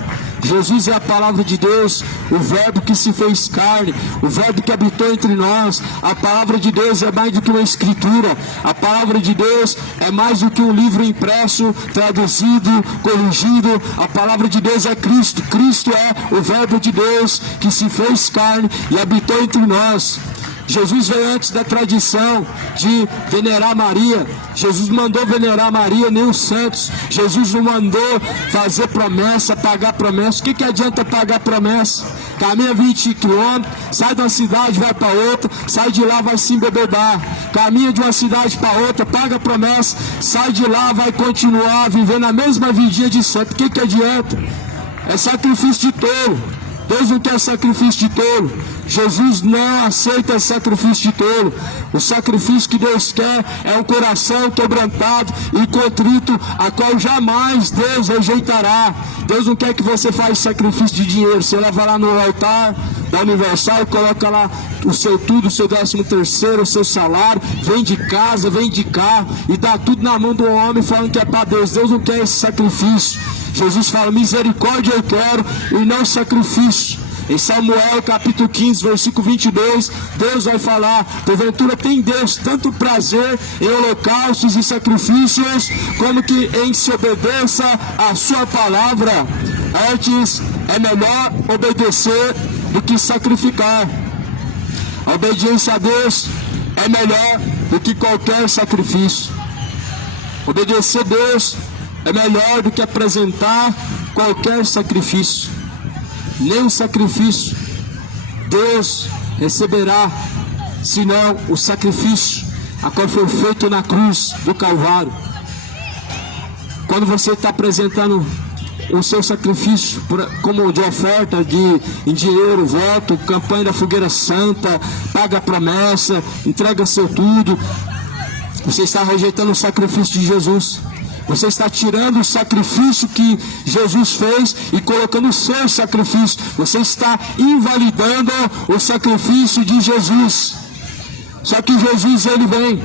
Jesus é a palavra de Deus, o verbo que se fez carne, o verbo que habitou entre nós. A palavra de Deus é mais do que uma escritura. A palavra de Deus é mais do que um livro impresso, traduzido, corrigido. A palavra de Deus é Cristo. Cristo é o verbo de Deus que se fez carne e habitou entre nós. Jesus veio antes da tradição de venerar Maria. Jesus mandou venerar Maria, nem os santos. Jesus não mandou fazer promessa, pagar promessa. O que adianta pagar promessa? Caminha 20 quilômetros, sai da cidade, vai para outra, sai de lá, vai se embebedar. Caminha de uma cidade para outra, paga promessa, sai de lá, vai continuar vivendo a mesma vidinha de sempre. O que adianta? É sacrifício de tolo. Deus não quer sacrifício de tolo. Jesus não aceita sacrifício de tolo. O sacrifício que Deus quer é um coração quebrantado e contrito, a qual jamais Deus rejeitará. Deus não quer que você faça sacrifício de dinheiro. Você leva lá no altar da Universal, coloca lá o seu tudo, o seu 13º, o seu salário, vende casa, vende carro e dá tudo na mão do homem falando que é para Deus. Deus não quer esse sacrifício. Jesus fala: misericórdia eu quero e não sacrifício. Em Samuel capítulo 15, versículo 22, Deus vai falar: porventura tem Deus tanto prazer em holocaustos e sacrifícios, como que em se obedeça a sua palavra. Antes é melhor obedecer do que sacrificar. A obediência a Deus é melhor do que qualquer sacrifício. Obedecer a Deus é melhor do que apresentar qualquer sacrifício. Nem o sacrifício Deus receberá, senão o sacrifício a qual foi feito na cruz do Calvário. Quando você está apresentando o seu sacrifício como de oferta em dinheiro, voto, campanha da fogueira santa, paga a promessa, entrega seu tudo, você está rejeitando o sacrifício de Jesus. Você está tirando o sacrifício que Jesus fez e colocando o seu sacrifício. Você está invalidando o sacrifício de Jesus. Só que Jesus, ele vem.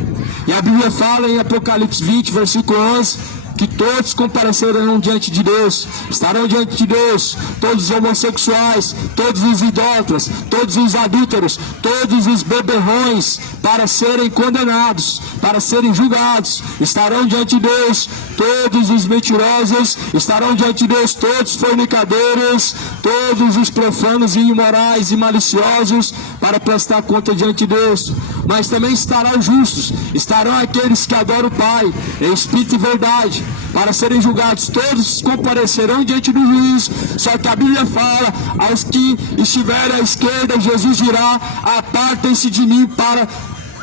E a Bíblia fala em Apocalipse 20, versículo 11, que todos comparecerão diante de Deus. Estarão diante de Deus todos os homossexuais, todos os idólatras, todos os adúlteros, todos os beberrões, para serem condenados, para serem julgados. Estarão diante de Deus todos os mentirosos, estarão diante de Deus todos os fornicadores, todos os profanos e imorais e maliciosos, para prestar conta diante de Deus. Mas também estarão justos, estarão aqueles que adoram o Pai em espírito e verdade, para serem julgados. Todos comparecerão diante do juízo. Só que a Bíblia fala: aos que estiverem à esquerda, Jesus dirá: apartem-se de mim para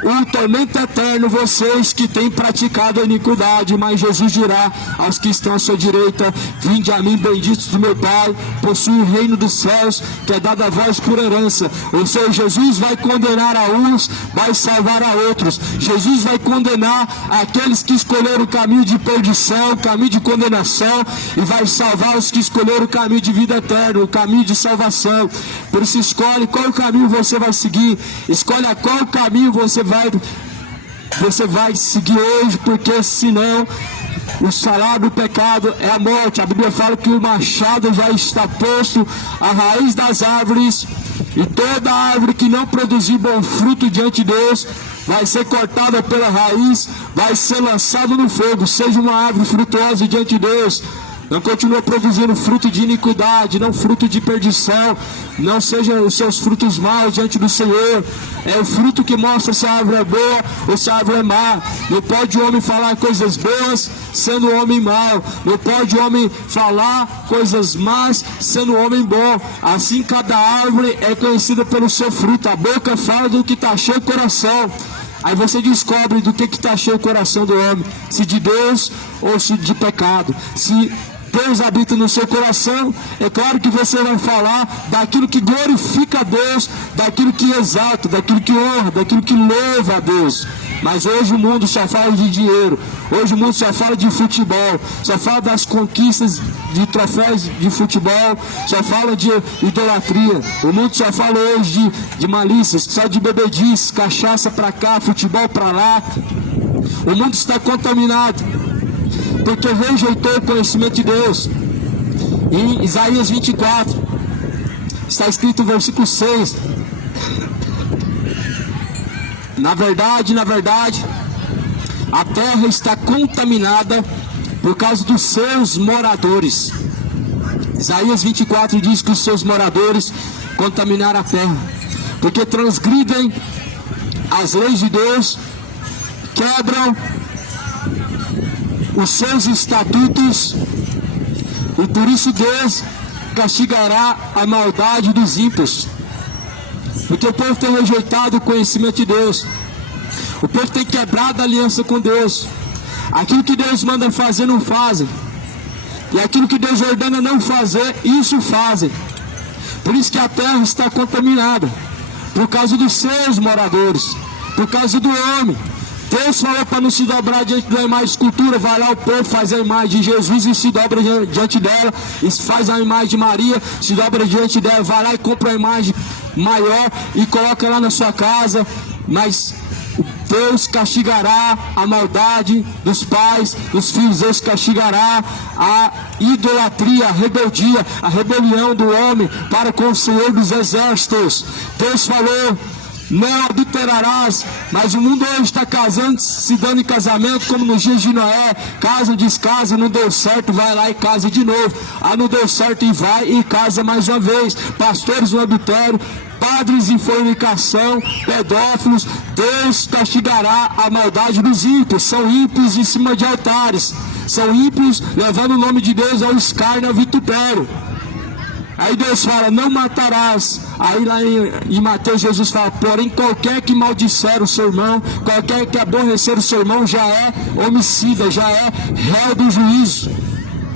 o tormento eterno, vocês que têm praticado a iniquidade. Mas Jesus dirá aos que estão à sua direita: vinde a mim, benditos do meu Pai, possui o reino dos céus, que é dado a vós por herança. Ou seja, Jesus vai condenar a uns, vai salvar a outros. Jesus vai condenar aqueles que escolheram o caminho de perdição, o caminho de condenação, e vai salvar os que escolheram o caminho de vida eterna, o caminho de salvação. Por isso, escolhe qual caminho você vai seguir, escolhe a qual caminho você vai você vai seguir hoje, porque senão o salário do pecado é a morte. A Bíblia fala que o machado já está posto à raiz das árvores, e toda árvore que não produzir bom fruto diante de Deus vai ser cortada pela raiz, vai ser lançada no fogo. Seja uma árvore frutuosa diante de Deus. Não continua produzindo fruto de iniquidade, não fruto de perdição. Não sejam os seus frutos maus diante do Senhor. É o fruto que mostra se a árvore é boa ou se a árvore é má. Não pode o homem falar coisas boas sendo homem mau. Não pode o homem falar coisas más sendo homem bom. Assim cada árvore é conhecida pelo seu fruto. A boca fala do que está cheio o coração. Aí você descobre do que está cheio o coração do homem, se de Deus ou se de pecado. Se Deus habita no seu coração, é claro que você vai falar daquilo que glorifica a Deus, daquilo que exalta, daquilo que honra, daquilo que louva a Deus. Mas hoje o mundo só fala de dinheiro, hoje o mundo só fala de futebol, só fala das conquistas de troféus de futebol, só fala de idolatria. O mundo só fala hoje de malícias, só de bebedices, cachaça pra cá, futebol pra lá. O mundo está contaminado, porque rejeitou o conhecimento de Deus. Em Isaías 24, está escrito no versículo 6, na verdade, a terra está contaminada por causa dos seus moradores. Isaías 24 diz que os seus moradores contaminaram a terra, porque transgridem as leis de Deus, quebram os seus estatutos, e por isso Deus castigará a maldade dos ímpios. Porque o povo tem rejeitado o conhecimento de Deus. O povo tem quebrado a aliança com Deus. Aquilo que Deus manda fazer, não fazem. E aquilo que Deus ordena não fazer, isso fazem. Por isso que a terra está contaminada, por causa dos seus moradores, por causa do homem. Deus falou para não se dobrar diante da imagem de escultura. Vai lá o povo, faz a imagem de Jesus e se dobra diante dela, e faz a imagem de Maria, se dobra diante dela. Vai lá e compra a imagem maior e coloca lá na sua casa. Mas Deus castigará a maldade dos pais, dos filhos. Deus castigará a idolatria, a rebeldia, a rebelião do homem para com o Senhor dos exércitos. Deus falou: não adulterarás. Mas o mundo hoje está casando, se dando em casamento como nos dias de Noé. Casa, descasa, não deu certo, vai lá e casa de novo. Ah, não deu certo, e vai e casa mais uma vez. Pastores no adultério, padres em fornicação, pedófilos. Deus castigará a maldade dos ímpios. São ímpios em cima de altares, são ímpios levando o nome de Deus ao escárnio, ao vitupério. Aí Deus fala: não matarás. Aí lá em Mateus Jesus fala: porém qualquer que maldisser o seu irmão, qualquer que aborrecer o seu irmão, já é homicida, já é réu do juízo.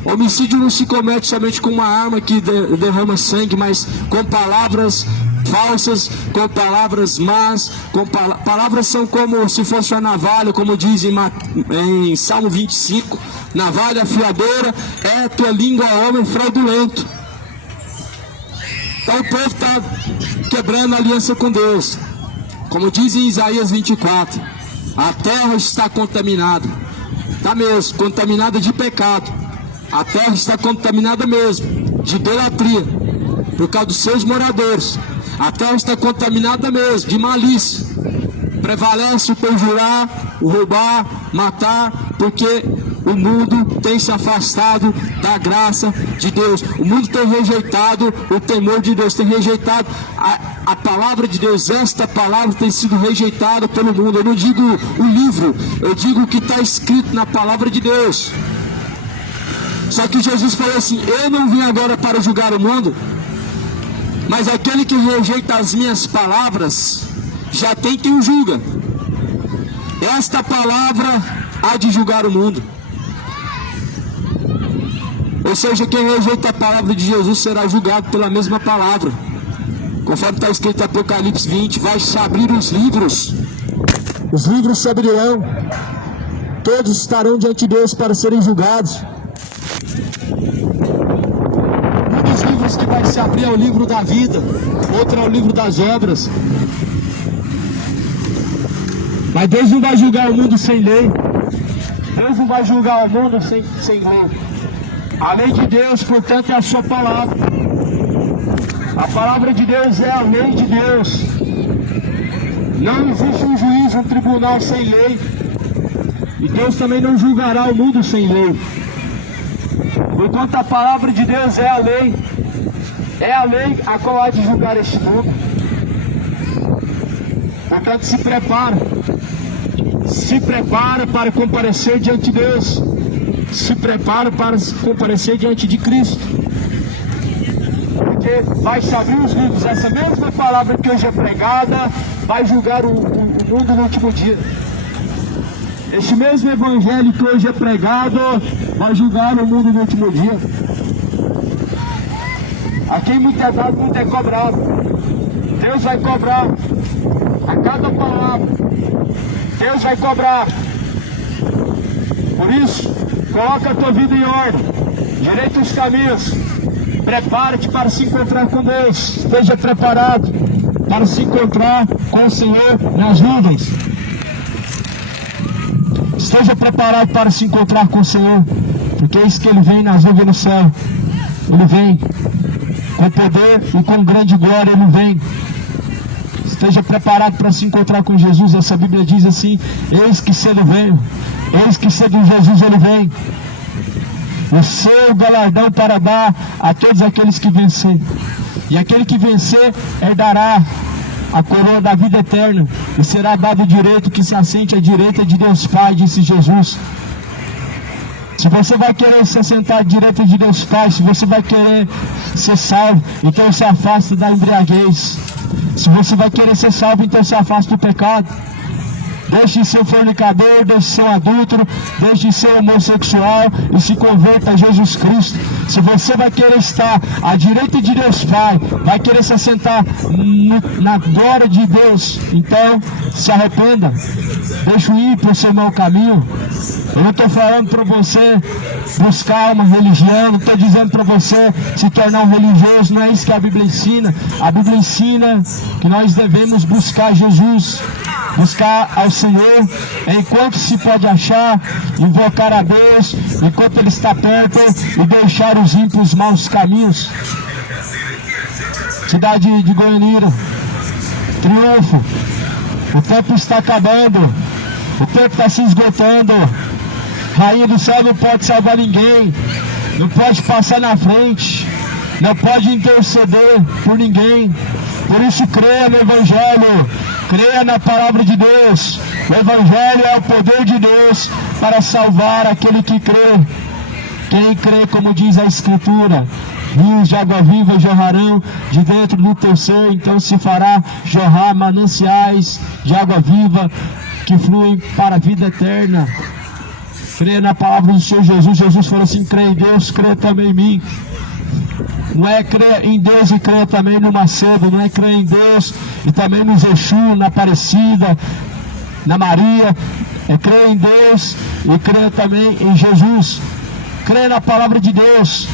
Homicídio não se comete somente com uma arma que derrama sangue, mas com palavras falsas, com palavras más, palavras são como se fosse uma navalha, como diz em Salmo 25, navalha afiadora é a tua língua, homem fraudulento. Então o povo está quebrando a aliança com Deus. Como diz em Isaías 24, a terra está contaminada. Está mesmo, contaminada de pecado. A terra está contaminada mesmo de idolatria, por causa dos seus moradores. A terra está contaminada mesmo de malícia. Prevalece o perjurar, o roubar, matar, porque o mundo tem se afastado da graça de Deus. O mundo tem rejeitado o temor de Deus, tem rejeitado a palavra de Deus. Esta palavra tem sido rejeitada pelo mundo. Eu não digo o livro, eu digo o que está escrito na palavra de Deus. Só que Jesus falou assim: eu não vim agora para julgar o mundo, mas aquele que rejeita as minhas palavras, já tem quem o julga. Esta palavra há de julgar o mundo. Ou seja, quem rejeita a palavra de Jesus será julgado pela mesma palavra. Conforme está escrito em Apocalipse 20, vai se abrir os livros se abrirão, todos estarão diante de Deus para serem julgados. Um dos livros que vai se abrir é o livro da vida, outro é o livro das obras. Mas Deus não vai julgar o mundo sem lei. Deus não vai julgar o mundo sem lei. A lei de Deus, portanto, é a sua palavra. A palavra de Deus é a lei de Deus. Não existe um juiz, um tribunal sem lei. E Deus também não julgará o mundo sem lei. Porquanto a palavra de Deus é a lei a qual há de julgar este mundo. Portanto, se prepara para comparecer diante de Deus. Se prepara para comparecer diante de Cristo. Porque vai se abrir os livros. Essa mesma palavra que hoje é pregada vai julgar o mundo no último dia. Este mesmo evangelho que hoje é pregado vai julgar o mundo no último dia. A quem muito é dado, muito é cobrado. Deus vai cobrar a cada palavra. Deus vai cobrar. Por isso, coloca a tua vida em ordem. Direita os caminhos. Prepara-te para se encontrar com Deus. Esteja preparado para se encontrar com o Senhor nas nuvens. Esteja preparado para se encontrar com o Senhor, porque é isso que Ele vem nas nuvens no céu. Ele vem com poder e com grande glória. Ele vem. Esteja preparado para se encontrar com Jesus. Essa Bíblia diz assim: eis que cedo venho. Eis que cedo Jesus Ele vem. O seu galardão para dar a todos aqueles que vencerem. E aquele que vencer herdará a coroa da vida eterna, e será dado o direito que se assente à direita de Deus Pai, disse Jesus. Se você vai querer se assentar à direita de Deus Pai, se você vai querer ser salvo, então se afasta da embriaguez. Se você vai querer ser salvo, então se afasta do pecado. Deixe de ser fornicador, deixe de ser um adúltero, deixe de ser homossexual e se converta a Jesus Cristo. Se você vai querer estar à direita de Deus Pai, vai querer se assentar na glória de Deus, então se arrependa. Deixa ir para o seu mau caminho. Eu não estou falando para você buscar uma religião, não estou dizendo para você se tornar um religioso, não é isso que a Bíblia ensina. A Bíblia ensina que nós devemos buscar Jesus, buscar ao Senhor enquanto se pode achar, invocar a Deus enquanto Ele está perto e deixar os ímpios maus caminhos. Cidade de Goianira, Triunfo, o tempo está acabando, o tempo está se esgotando. Rainha do céu não pode salvar ninguém, não pode passar na frente, não pode interceder por ninguém. Por isso creia no Evangelho, creia na palavra de Deus. O Evangelho é o poder de Deus para salvar aquele que crê. Quem crê, como diz a Escritura, rios de água viva jorrarão de dentro do teu ser, então se fará jorrar mananciais de água viva que fluem para a vida eterna. Creia na palavra do Senhor Jesus. Jesus falou assim: crê em Deus, crê também em mim. Não é crer em Deus e crer também no Macedo, não é crer em Deus e também no Exu, na Aparecida, na Maria. É crer em Deus e crer também em Jesus. Crer na palavra de Deus.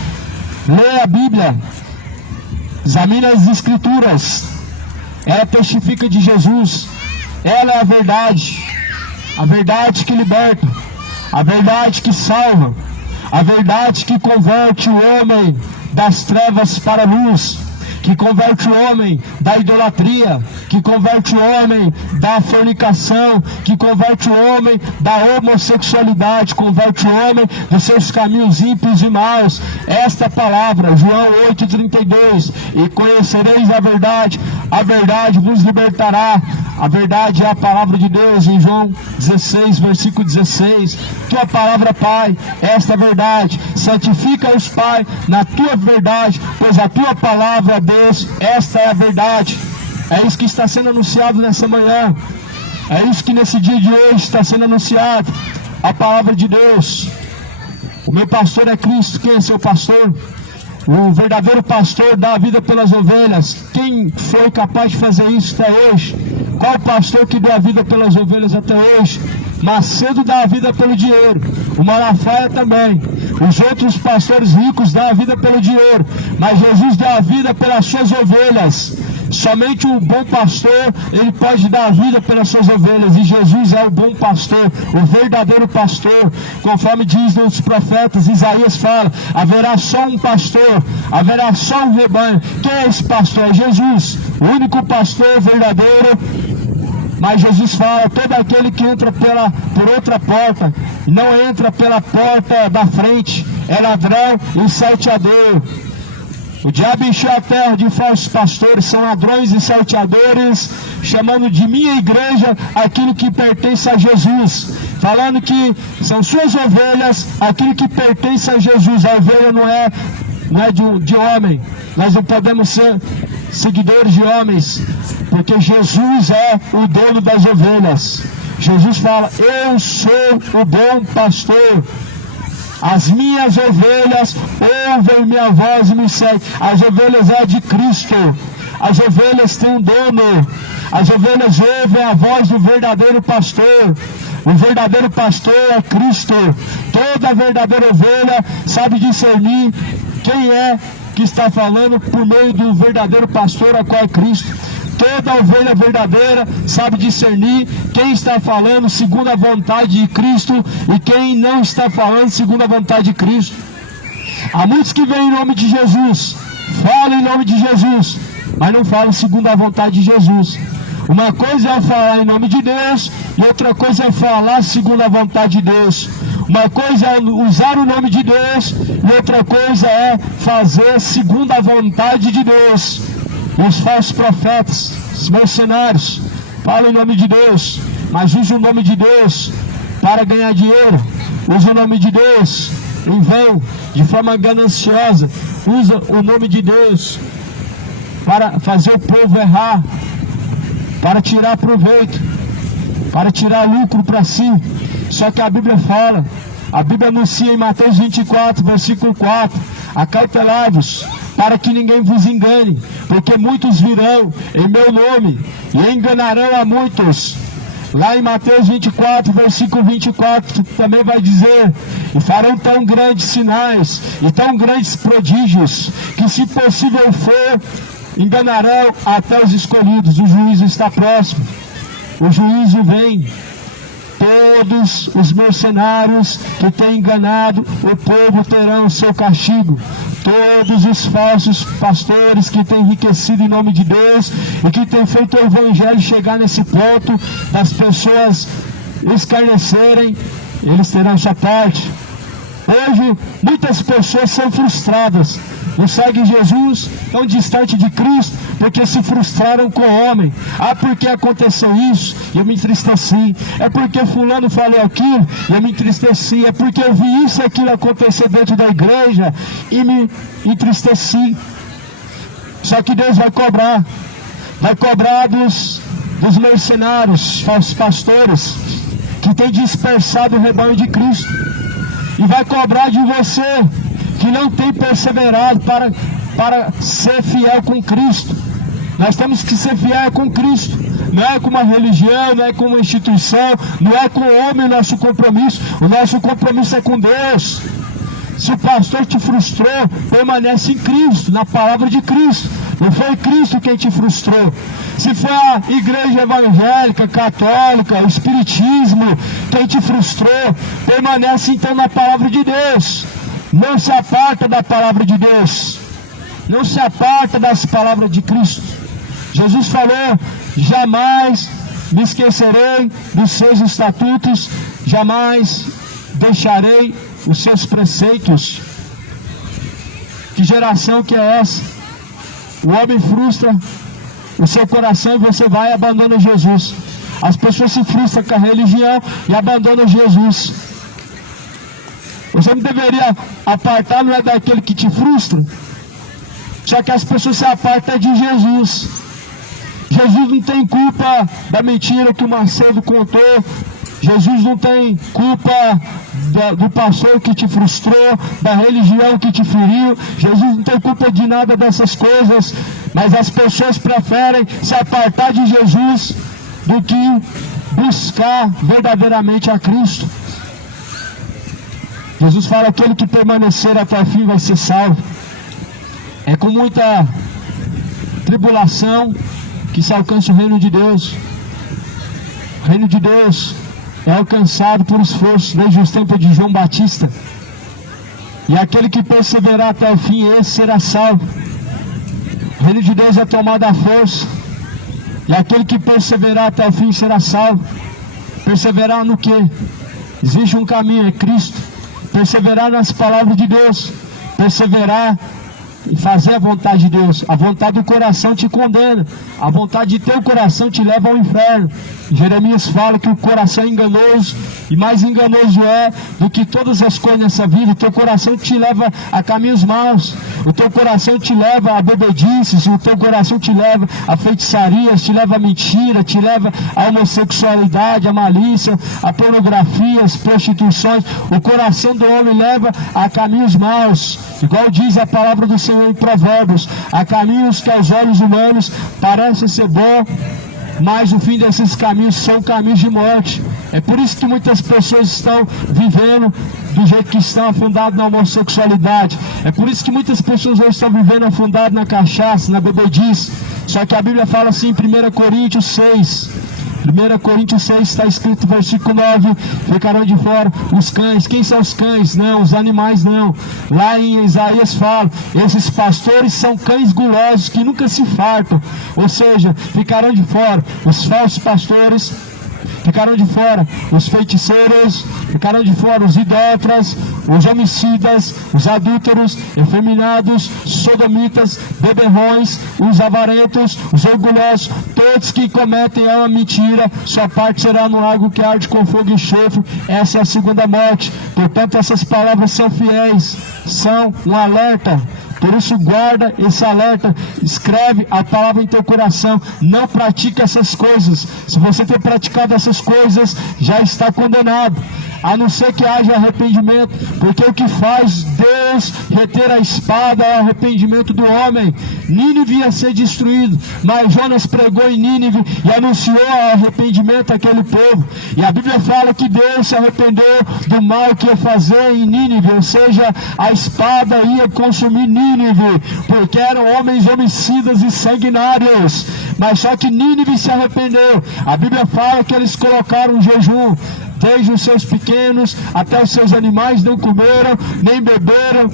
Leia a Bíblia. Examine as Escrituras. Ela testifica de Jesus. Ela é a verdade. A verdade que liberta. A verdade que salva. A verdade que converte o homem das trevas para a luz, que converte o homem da idolatria, que converte o homem da fornicação, que converte o homem da homossexualidade, converte o homem dos seus caminhos ímpios e maus. Esta palavra, João 8,32, e conhecereis a verdade vos libertará. A verdade é a palavra de Deus, em João 16, versículo 16. Tua palavra, Pai, esta verdade. Santifica-os, Pai, na tua verdade, pois a tua palavra, Deus, esta é a verdade. É isso que está sendo anunciado nessa manhã. É isso que nesse dia de hoje está sendo anunciado. A palavra de Deus. O meu pastor é Cristo. Quem é seu pastor? O verdadeiro pastor dá a vida pelas ovelhas. Quem foi capaz de fazer isso até hoje? Qual pastor que deu a vida pelas ovelhas até hoje? Macedo dá a vida pelo dinheiro. O Malafaia também. Os outros pastores ricos dão a vida pelo dinheiro. Mas Jesus dá a vida pelas suas ovelhas. Somente o bom pastor, ele pode dar a vida pelas suas ovelhas, e Jesus é o bom pastor, o verdadeiro pastor, conforme diz nos profetas. Isaías fala: haverá só um pastor, haverá só um rebanho. Quem é esse pastor? É Jesus, o único pastor verdadeiro. Mas Jesus fala: todo aquele que entra por outra porta, não entra pela porta da frente, é ladrão e salteador. O diabo encheu a terra de falsos pastores, são ladrões e salteadores, chamando de minha igreja aquilo que pertence a Jesus, falando que são suas ovelhas, aquilo que pertence a Jesus. A ovelha não é de homem, nós não podemos ser seguidores de homens, porque Jesus é o dono das ovelhas. Jesus fala: eu sou o bom pastor, as minhas ovelhas ouvem minha voz e me seguem. As ovelhas é de Cristo, as ovelhas têm um dono, as ovelhas ouvem a voz do verdadeiro pastor. O verdadeiro pastor é Cristo. Toda verdadeira ovelha sabe discernir quem é que está falando por meio do verdadeiro pastor, a qual é Cristo. Toda ovelha verdadeira sabe discernir quem está falando segundo a vontade de Cristo e quem não está falando segundo a vontade de Cristo. Há muitos que vêm em nome de Jesus, falam em nome de Jesus, mas não falam segundo a vontade de Jesus. Uma coisa é falar em nome de Deus e outra coisa é falar segundo a vontade de Deus. Uma coisa é usar o nome de Deus e outra coisa é fazer segundo a vontade de Deus. Os falsos profetas, os mercenários, falam em nome de Deus, mas usam o nome de Deus para ganhar dinheiro, usam o nome de Deus em vão, de forma gananciosa, usam o nome de Deus para fazer o povo errar, para tirar proveito, para tirar lucro para si. Só que a Bíblia fala, a Bíblia anuncia em Mateus 24, versículo 4: acautelai-vos, para que ninguém vos engane, porque muitos virão em meu nome e enganarão a muitos. Lá em Mateus 24, versículo 24, também vai dizer: e farão tão grandes sinais e tão grandes prodígios, que se possível for, enganarão até os escolhidos. O juízo está próximo, o juízo vem. Todos os mercenários que têm enganado o povo terão o seu castigo. Todos os falsos pastores que têm enriquecido em nome de Deus e que têm feito o evangelho chegar nesse ponto das pessoas escarnecerem, eles terão sua parte. Hoje, muitas pessoas são frustradas, não seguem Jesus, estão distantes de Cristo, porque se frustraram com o homem. Ah, porque aconteceu isso e eu me entristeci. É porque fulano falou aquilo e eu me entristeci. É porque eu vi isso e aquilo acontecer dentro da igreja e me entristeci. Só que Deus vai cobrar dos mercenários, falsos pastores, que têm dispersado o rebanho de Cristo. E vai cobrar de você, que não tem perseverado para ser fiel com Cristo. Nós temos que ser fiel com Cristo. Não é com uma religião, não é com uma instituição, não é com o homem o nosso compromisso. O nosso compromisso é com Deus. Se o pastor te frustrou, permanece em Cristo, na palavra de Cristo. Não foi Cristo quem te frustrou. Se foi a igreja evangélica, católica, o espiritismo quem te frustrou, permanece então na palavra de Deus. Não se aparta da palavra de Deus. Não se aparta das palavras de Cristo. Jesus falou: jamais me esquecerei dos seus estatutos, jamais deixarei os seus preceitos. Que geração que é essa? O homem frustra o seu coração e você vai e abandona Jesus. As pessoas se frustram com a religião e abandonam Jesus. Você não deveria apartar, não é daquele que te frustra. Só que as pessoas se apartam de Jesus. Jesus não tem culpa da mentira que o Macedo contou. Jesus não tem culpa do pastor que te frustrou, da religião que te feriu. Jesus não tem culpa de nada dessas coisas. Mas as pessoas preferem se apartar de Jesus do que buscar verdadeiramente a Cristo. Jesus fala: aquele que permanecer até o fim vai ser salvo. É com muita tribulação que se alcança o reino de Deus. O reino de Deus é alcançado por esforço desde os tempos de João Batista. E aquele que perseverar até o fim, esse será salvo. O reino de Deus é tomado à força. E aquele que perseverar até o fim será salvo. Perseverar no quê? Existe um caminho, é Cristo. Perseverar nas palavras de Deus. Perseverar e fazer a vontade de Deus. A vontade do coração te condena. A vontade de teu coração te leva ao inferno. Jeremias fala que o coração é enganoso, e mais enganoso é do que todas as coisas nessa vida. O teu coração te leva a caminhos maus. O teu coração te leva a bebedices. O teu coração te leva a feitiçarias, te leva a mentira, te leva a homossexualidade, a malícia, a pornografia, as prostituições. O coração do homem leva a caminhos maus. Igual diz a palavra do Senhor em Provérbios: há caminhos que aos olhos humanos parecem ser bom, mas o fim desses caminhos são caminhos de morte. É por isso que muitas pessoas estão vivendo do jeito que estão, afundadas na homossexualidade. É por isso que muitas pessoas hoje estão vivendo afundadas na cachaça, na bebedice. Só que a Bíblia fala assim em 1 Coríntios 6. 1 Coríntios 6 está escrito, versículo 9: ficarão de fora os cães. Quem são os cães? Não, os animais não. Lá em Isaías fala, esses pastores são cães gulosos que nunca se fartam. Ou seja, ficarão de fora os falsos pastores, ficarão de fora os feiticeiros, ficarão de fora os idólatras, os homicidas, os adúlteros, efeminados, sodomitas, beberrões, os avarentos, os orgulhosos, todos que cometem a mentira, sua parte será no lago que arde com fogo e enxofre. Essa é a segunda morte. Portanto, essas palavras são fiéis, são um alerta. Por isso guarda esse alerta, escreve a palavra em teu coração, não pratique essas coisas. Se você ter praticado essas coisas, já está condenado, a não ser que haja arrependimento, porque o que faz Deus reter a espada é o arrependimento do homem. Nínive ia ser destruído, mas Jonas pregou em Nínive e anunciou o arrependimento àquele povo, e a Bíblia fala que Deus se arrependeu do mal que ia fazer em Nínive, ou seja, a espada ia consumir Nínive, porque eram homens homicidas e sanguinários. Mas só que Nínive se arrependeu. A Bíblia fala que eles colocaram um jejum, desde os seus pequenos até os seus animais não comeram nem beberam,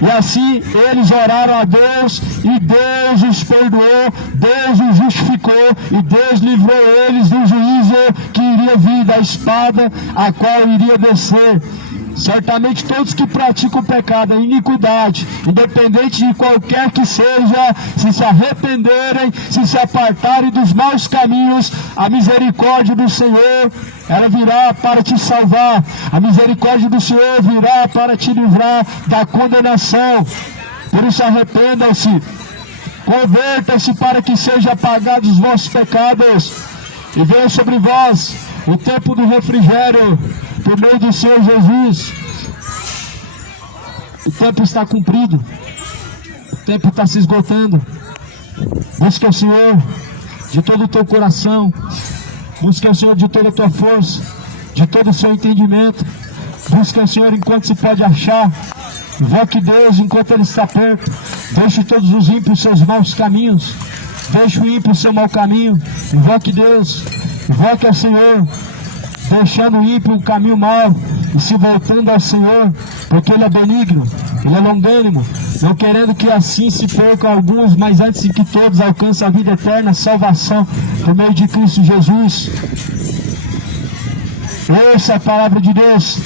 e assim eles oraram a Deus, e Deus os perdoou, Deus os justificou, e Deus livrou eles do juízo que iria vir, da espada a qual iria descer. Certamente todos que praticam o pecado, a iniquidade, independente de qualquer que seja, se arrependerem, se apartarem dos maus caminhos, a misericórdia do Senhor, ela virá para te salvar. A misericórdia do Senhor virá para te livrar da condenação. Por isso arrependam-se, convertam-se para que sejam apagados os vossos pecados, e venha sobre vós o tempo do refrigério, por meio do Senhor Jesus. O tempo está cumprido, o tempo está se esgotando. Busque ao Senhor de todo o teu coração, busque ao Senhor de toda a tua força, de todo o seu entendimento. Busque ao Senhor enquanto se pode achar. Invoque Deus enquanto Ele está perto. Deixe todos os ímpios seus maus caminhos, deixe o ímpio seu mau caminho. Invoque Deus, invoque ao Senhor, deixando o ímpio o caminho mau e se voltando ao Senhor, porque Ele é benigno, Ele é longânimo, não querendo que assim se percam alguns, mas antes de que todos alcancem a vida eterna, a salvação por meio de Cristo Jesus. Ouça a palavra de Deus.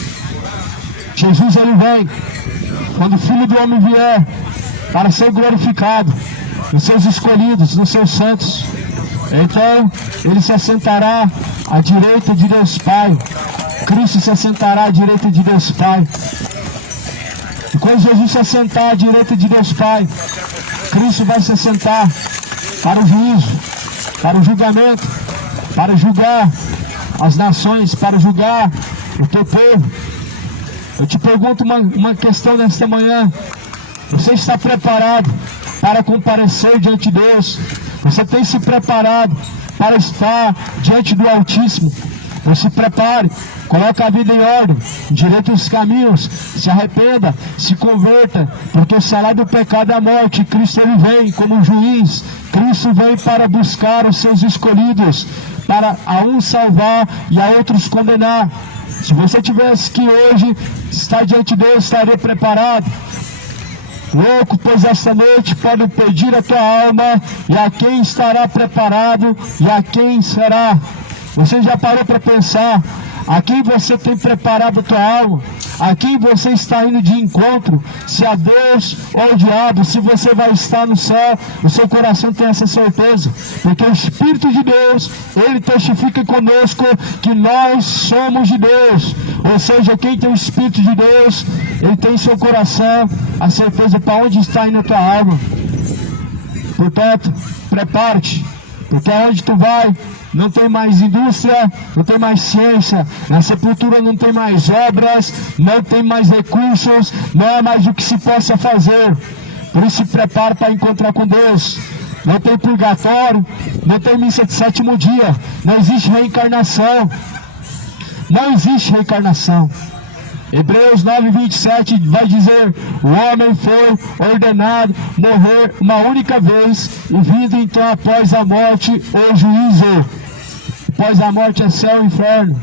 Jesus, Ele vem, quando o Filho do Homem vier, para ser glorificado nos seus escolhidos, nos seus santos. Então Ele se assentará à direita de Deus Pai. Cristo se assentará à direita de Deus Pai. E quando Jesus se assentar à direita de Deus Pai, Cristo vai se assentar para o juízo, para o julgamento, para julgar as nações, para julgar o teu povo. Eu te pergunto uma questão nesta manhã: você está preparado para comparecer diante de Deus? Você tem se preparado para estar diante do Altíssimo? Então se prepare, coloque a vida em ordem, endireite os caminhos, se arrependa, se converta, porque o salário do pecado é a morte. Cristo ele vem como juiz, Cristo vem para buscar os seus escolhidos, para a uns salvar e a outros condenar. Se você tivesse que hoje estar diante de Deus, estaria preparado? Louco, pois esta noite podem pedir a tua alma, e a quem estará preparado e a quem será? Você já parou para pensar a quem você tem preparado a tua alma? A quem você está indo de encontro? Se a Deus ou ao diabo, se você vai estar no céu, o seu coração tem essa certeza, porque o Espírito de Deus, ele testifica conosco que nós somos de Deus. Ou seja, quem tem o Espírito de Deus, ele tem em seu coração a certeza para onde está indo a tua alma. Portanto, prepare-te, porque aonde tu vai, não tem mais indústria, não tem mais ciência, na sepultura não tem mais obras, não tem mais recursos, não há mais o que se possa fazer. Por isso se prepare para encontrar com Deus. Não tem purgatório, não tem missa de sétimo dia, não existe reencarnação. Não existe reencarnação. Hebreus 9:27 vai dizer: o homem foi ordenado morrer uma única vez, e vindo então após a morte o juízo. Após a morte é céu e inferno.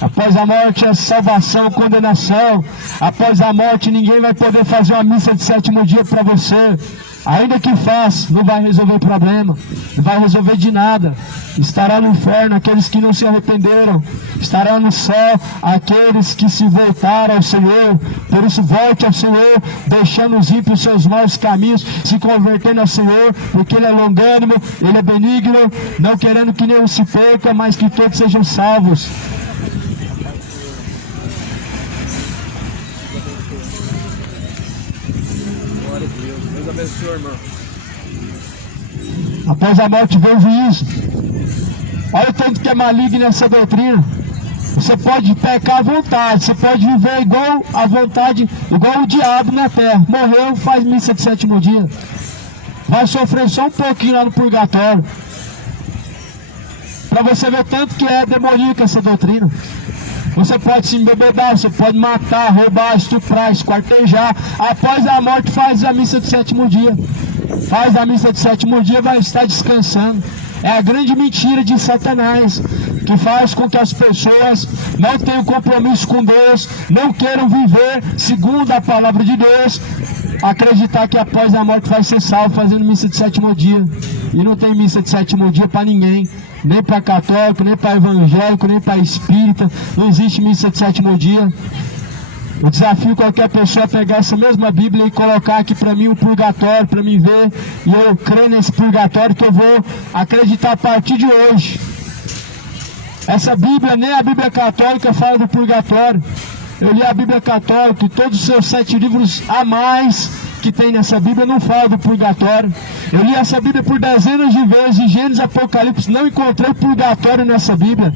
Após a morte é salvação, condenação. Após a morte ninguém vai poder fazer uma missa de sétimo dia para você. Ainda que faça, não vai resolver o problema, não vai resolver de nada. Estará no inferno aqueles que não se arrependeram, estará no céu aqueles que se voltaram ao Senhor. Por isso volte ao Senhor, deixando os ímpios seus maus caminhos, se convertendo ao Senhor, porque Ele é longânimo, Ele é benigno, não querendo que nenhum se perca, mas que todos sejam salvos. Deus abençoe, irmão. Após a morte vem o juízo. Olha o tanto que é maligno essa doutrina. Você pode pecar à vontade, você pode viver igual à vontade, igual o diabo na terra. Morreu, faz missa de sétimo dia. Vai sofrer só um pouquinho lá no purgatório. Para você ver tanto que é demoníaca essa doutrina. Você pode se embebedar, você pode matar, roubar, estuprar, esquartejar. Após a morte faz a missa de sétimo dia. Faz a missa de sétimo dia, vai estar descansando. É a grande mentira de Satanás, que faz com que as pessoas não tenham compromisso com Deus, não queiram viver segundo a palavra de Deus, acreditar que após a morte vai ser salvo fazendo missa de sétimo dia. E não tem missa de sétimo dia para ninguém, nem para católico, nem para evangélico, nem para espírita. Não existe missa de sétimo dia. Eu desafio qualquer pessoa a pegar essa mesma Bíblia e colocar aqui para mim o purgatório, para mim ver, e eu creio nesse purgatório, que eu vou acreditar a partir de hoje. Essa Bíblia, nem a Bíblia católica fala do purgatório. Eu li a Bíblia católica e todos os seus 7 livros a mais que tem nessa Bíblia não fala do purgatório. Eu li essa Bíblia por dezenas de vezes, de Gênesis, Apocalipse, não encontrei purgatório nessa Bíblia.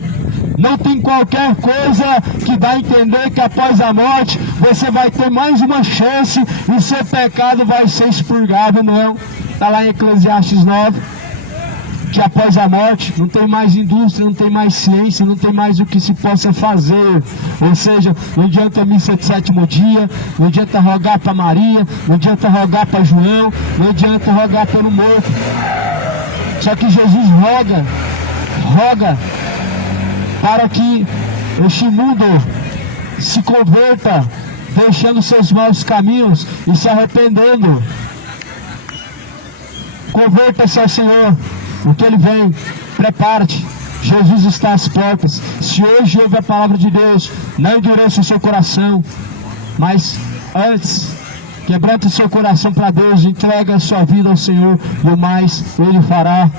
Não tem qualquer coisa que dá a entender que após a morte você vai ter mais uma chance e o seu pecado vai ser expurgado, não. Está lá em Eclesiastes 9, que após a morte não tem mais indústria, não tem mais ciência, não tem mais o que se possa fazer. Ou seja, não adianta a missa de sétimo dia, não adianta rogar para Maria, não adianta rogar para João, não adianta rogar pelo morto. Só que Jesus roga para que este mundo se converta, deixando seus maus caminhos e se arrependendo. Converta-se ao Senhor, porque Ele vem. Prepare-te, Jesus está às portas. Se hoje ouve a palavra de Deus, não endureça o seu coração, mas antes, quebranta o seu coração para Deus, entrega a sua vida ao Senhor, e o mais Ele fará.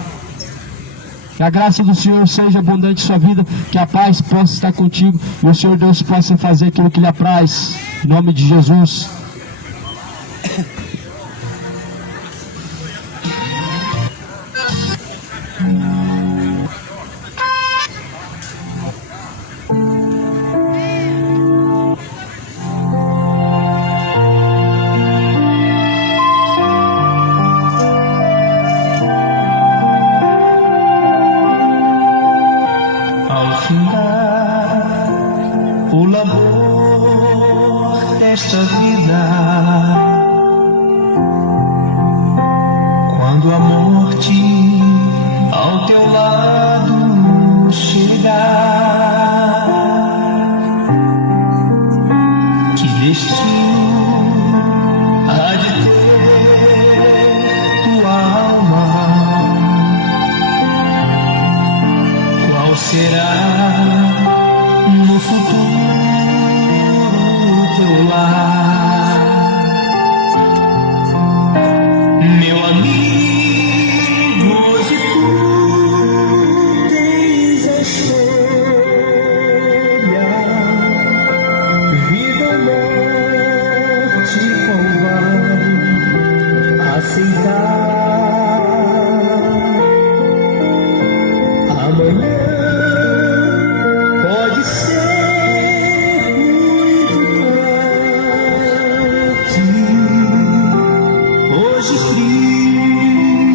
Que a graça do Senhor seja abundante em sua vida, que a paz possa estar contigo, e o Senhor Deus possa fazer aquilo que lhe apraz, em nome de Jesus. Ao final vida. Quando a morte ao teu lado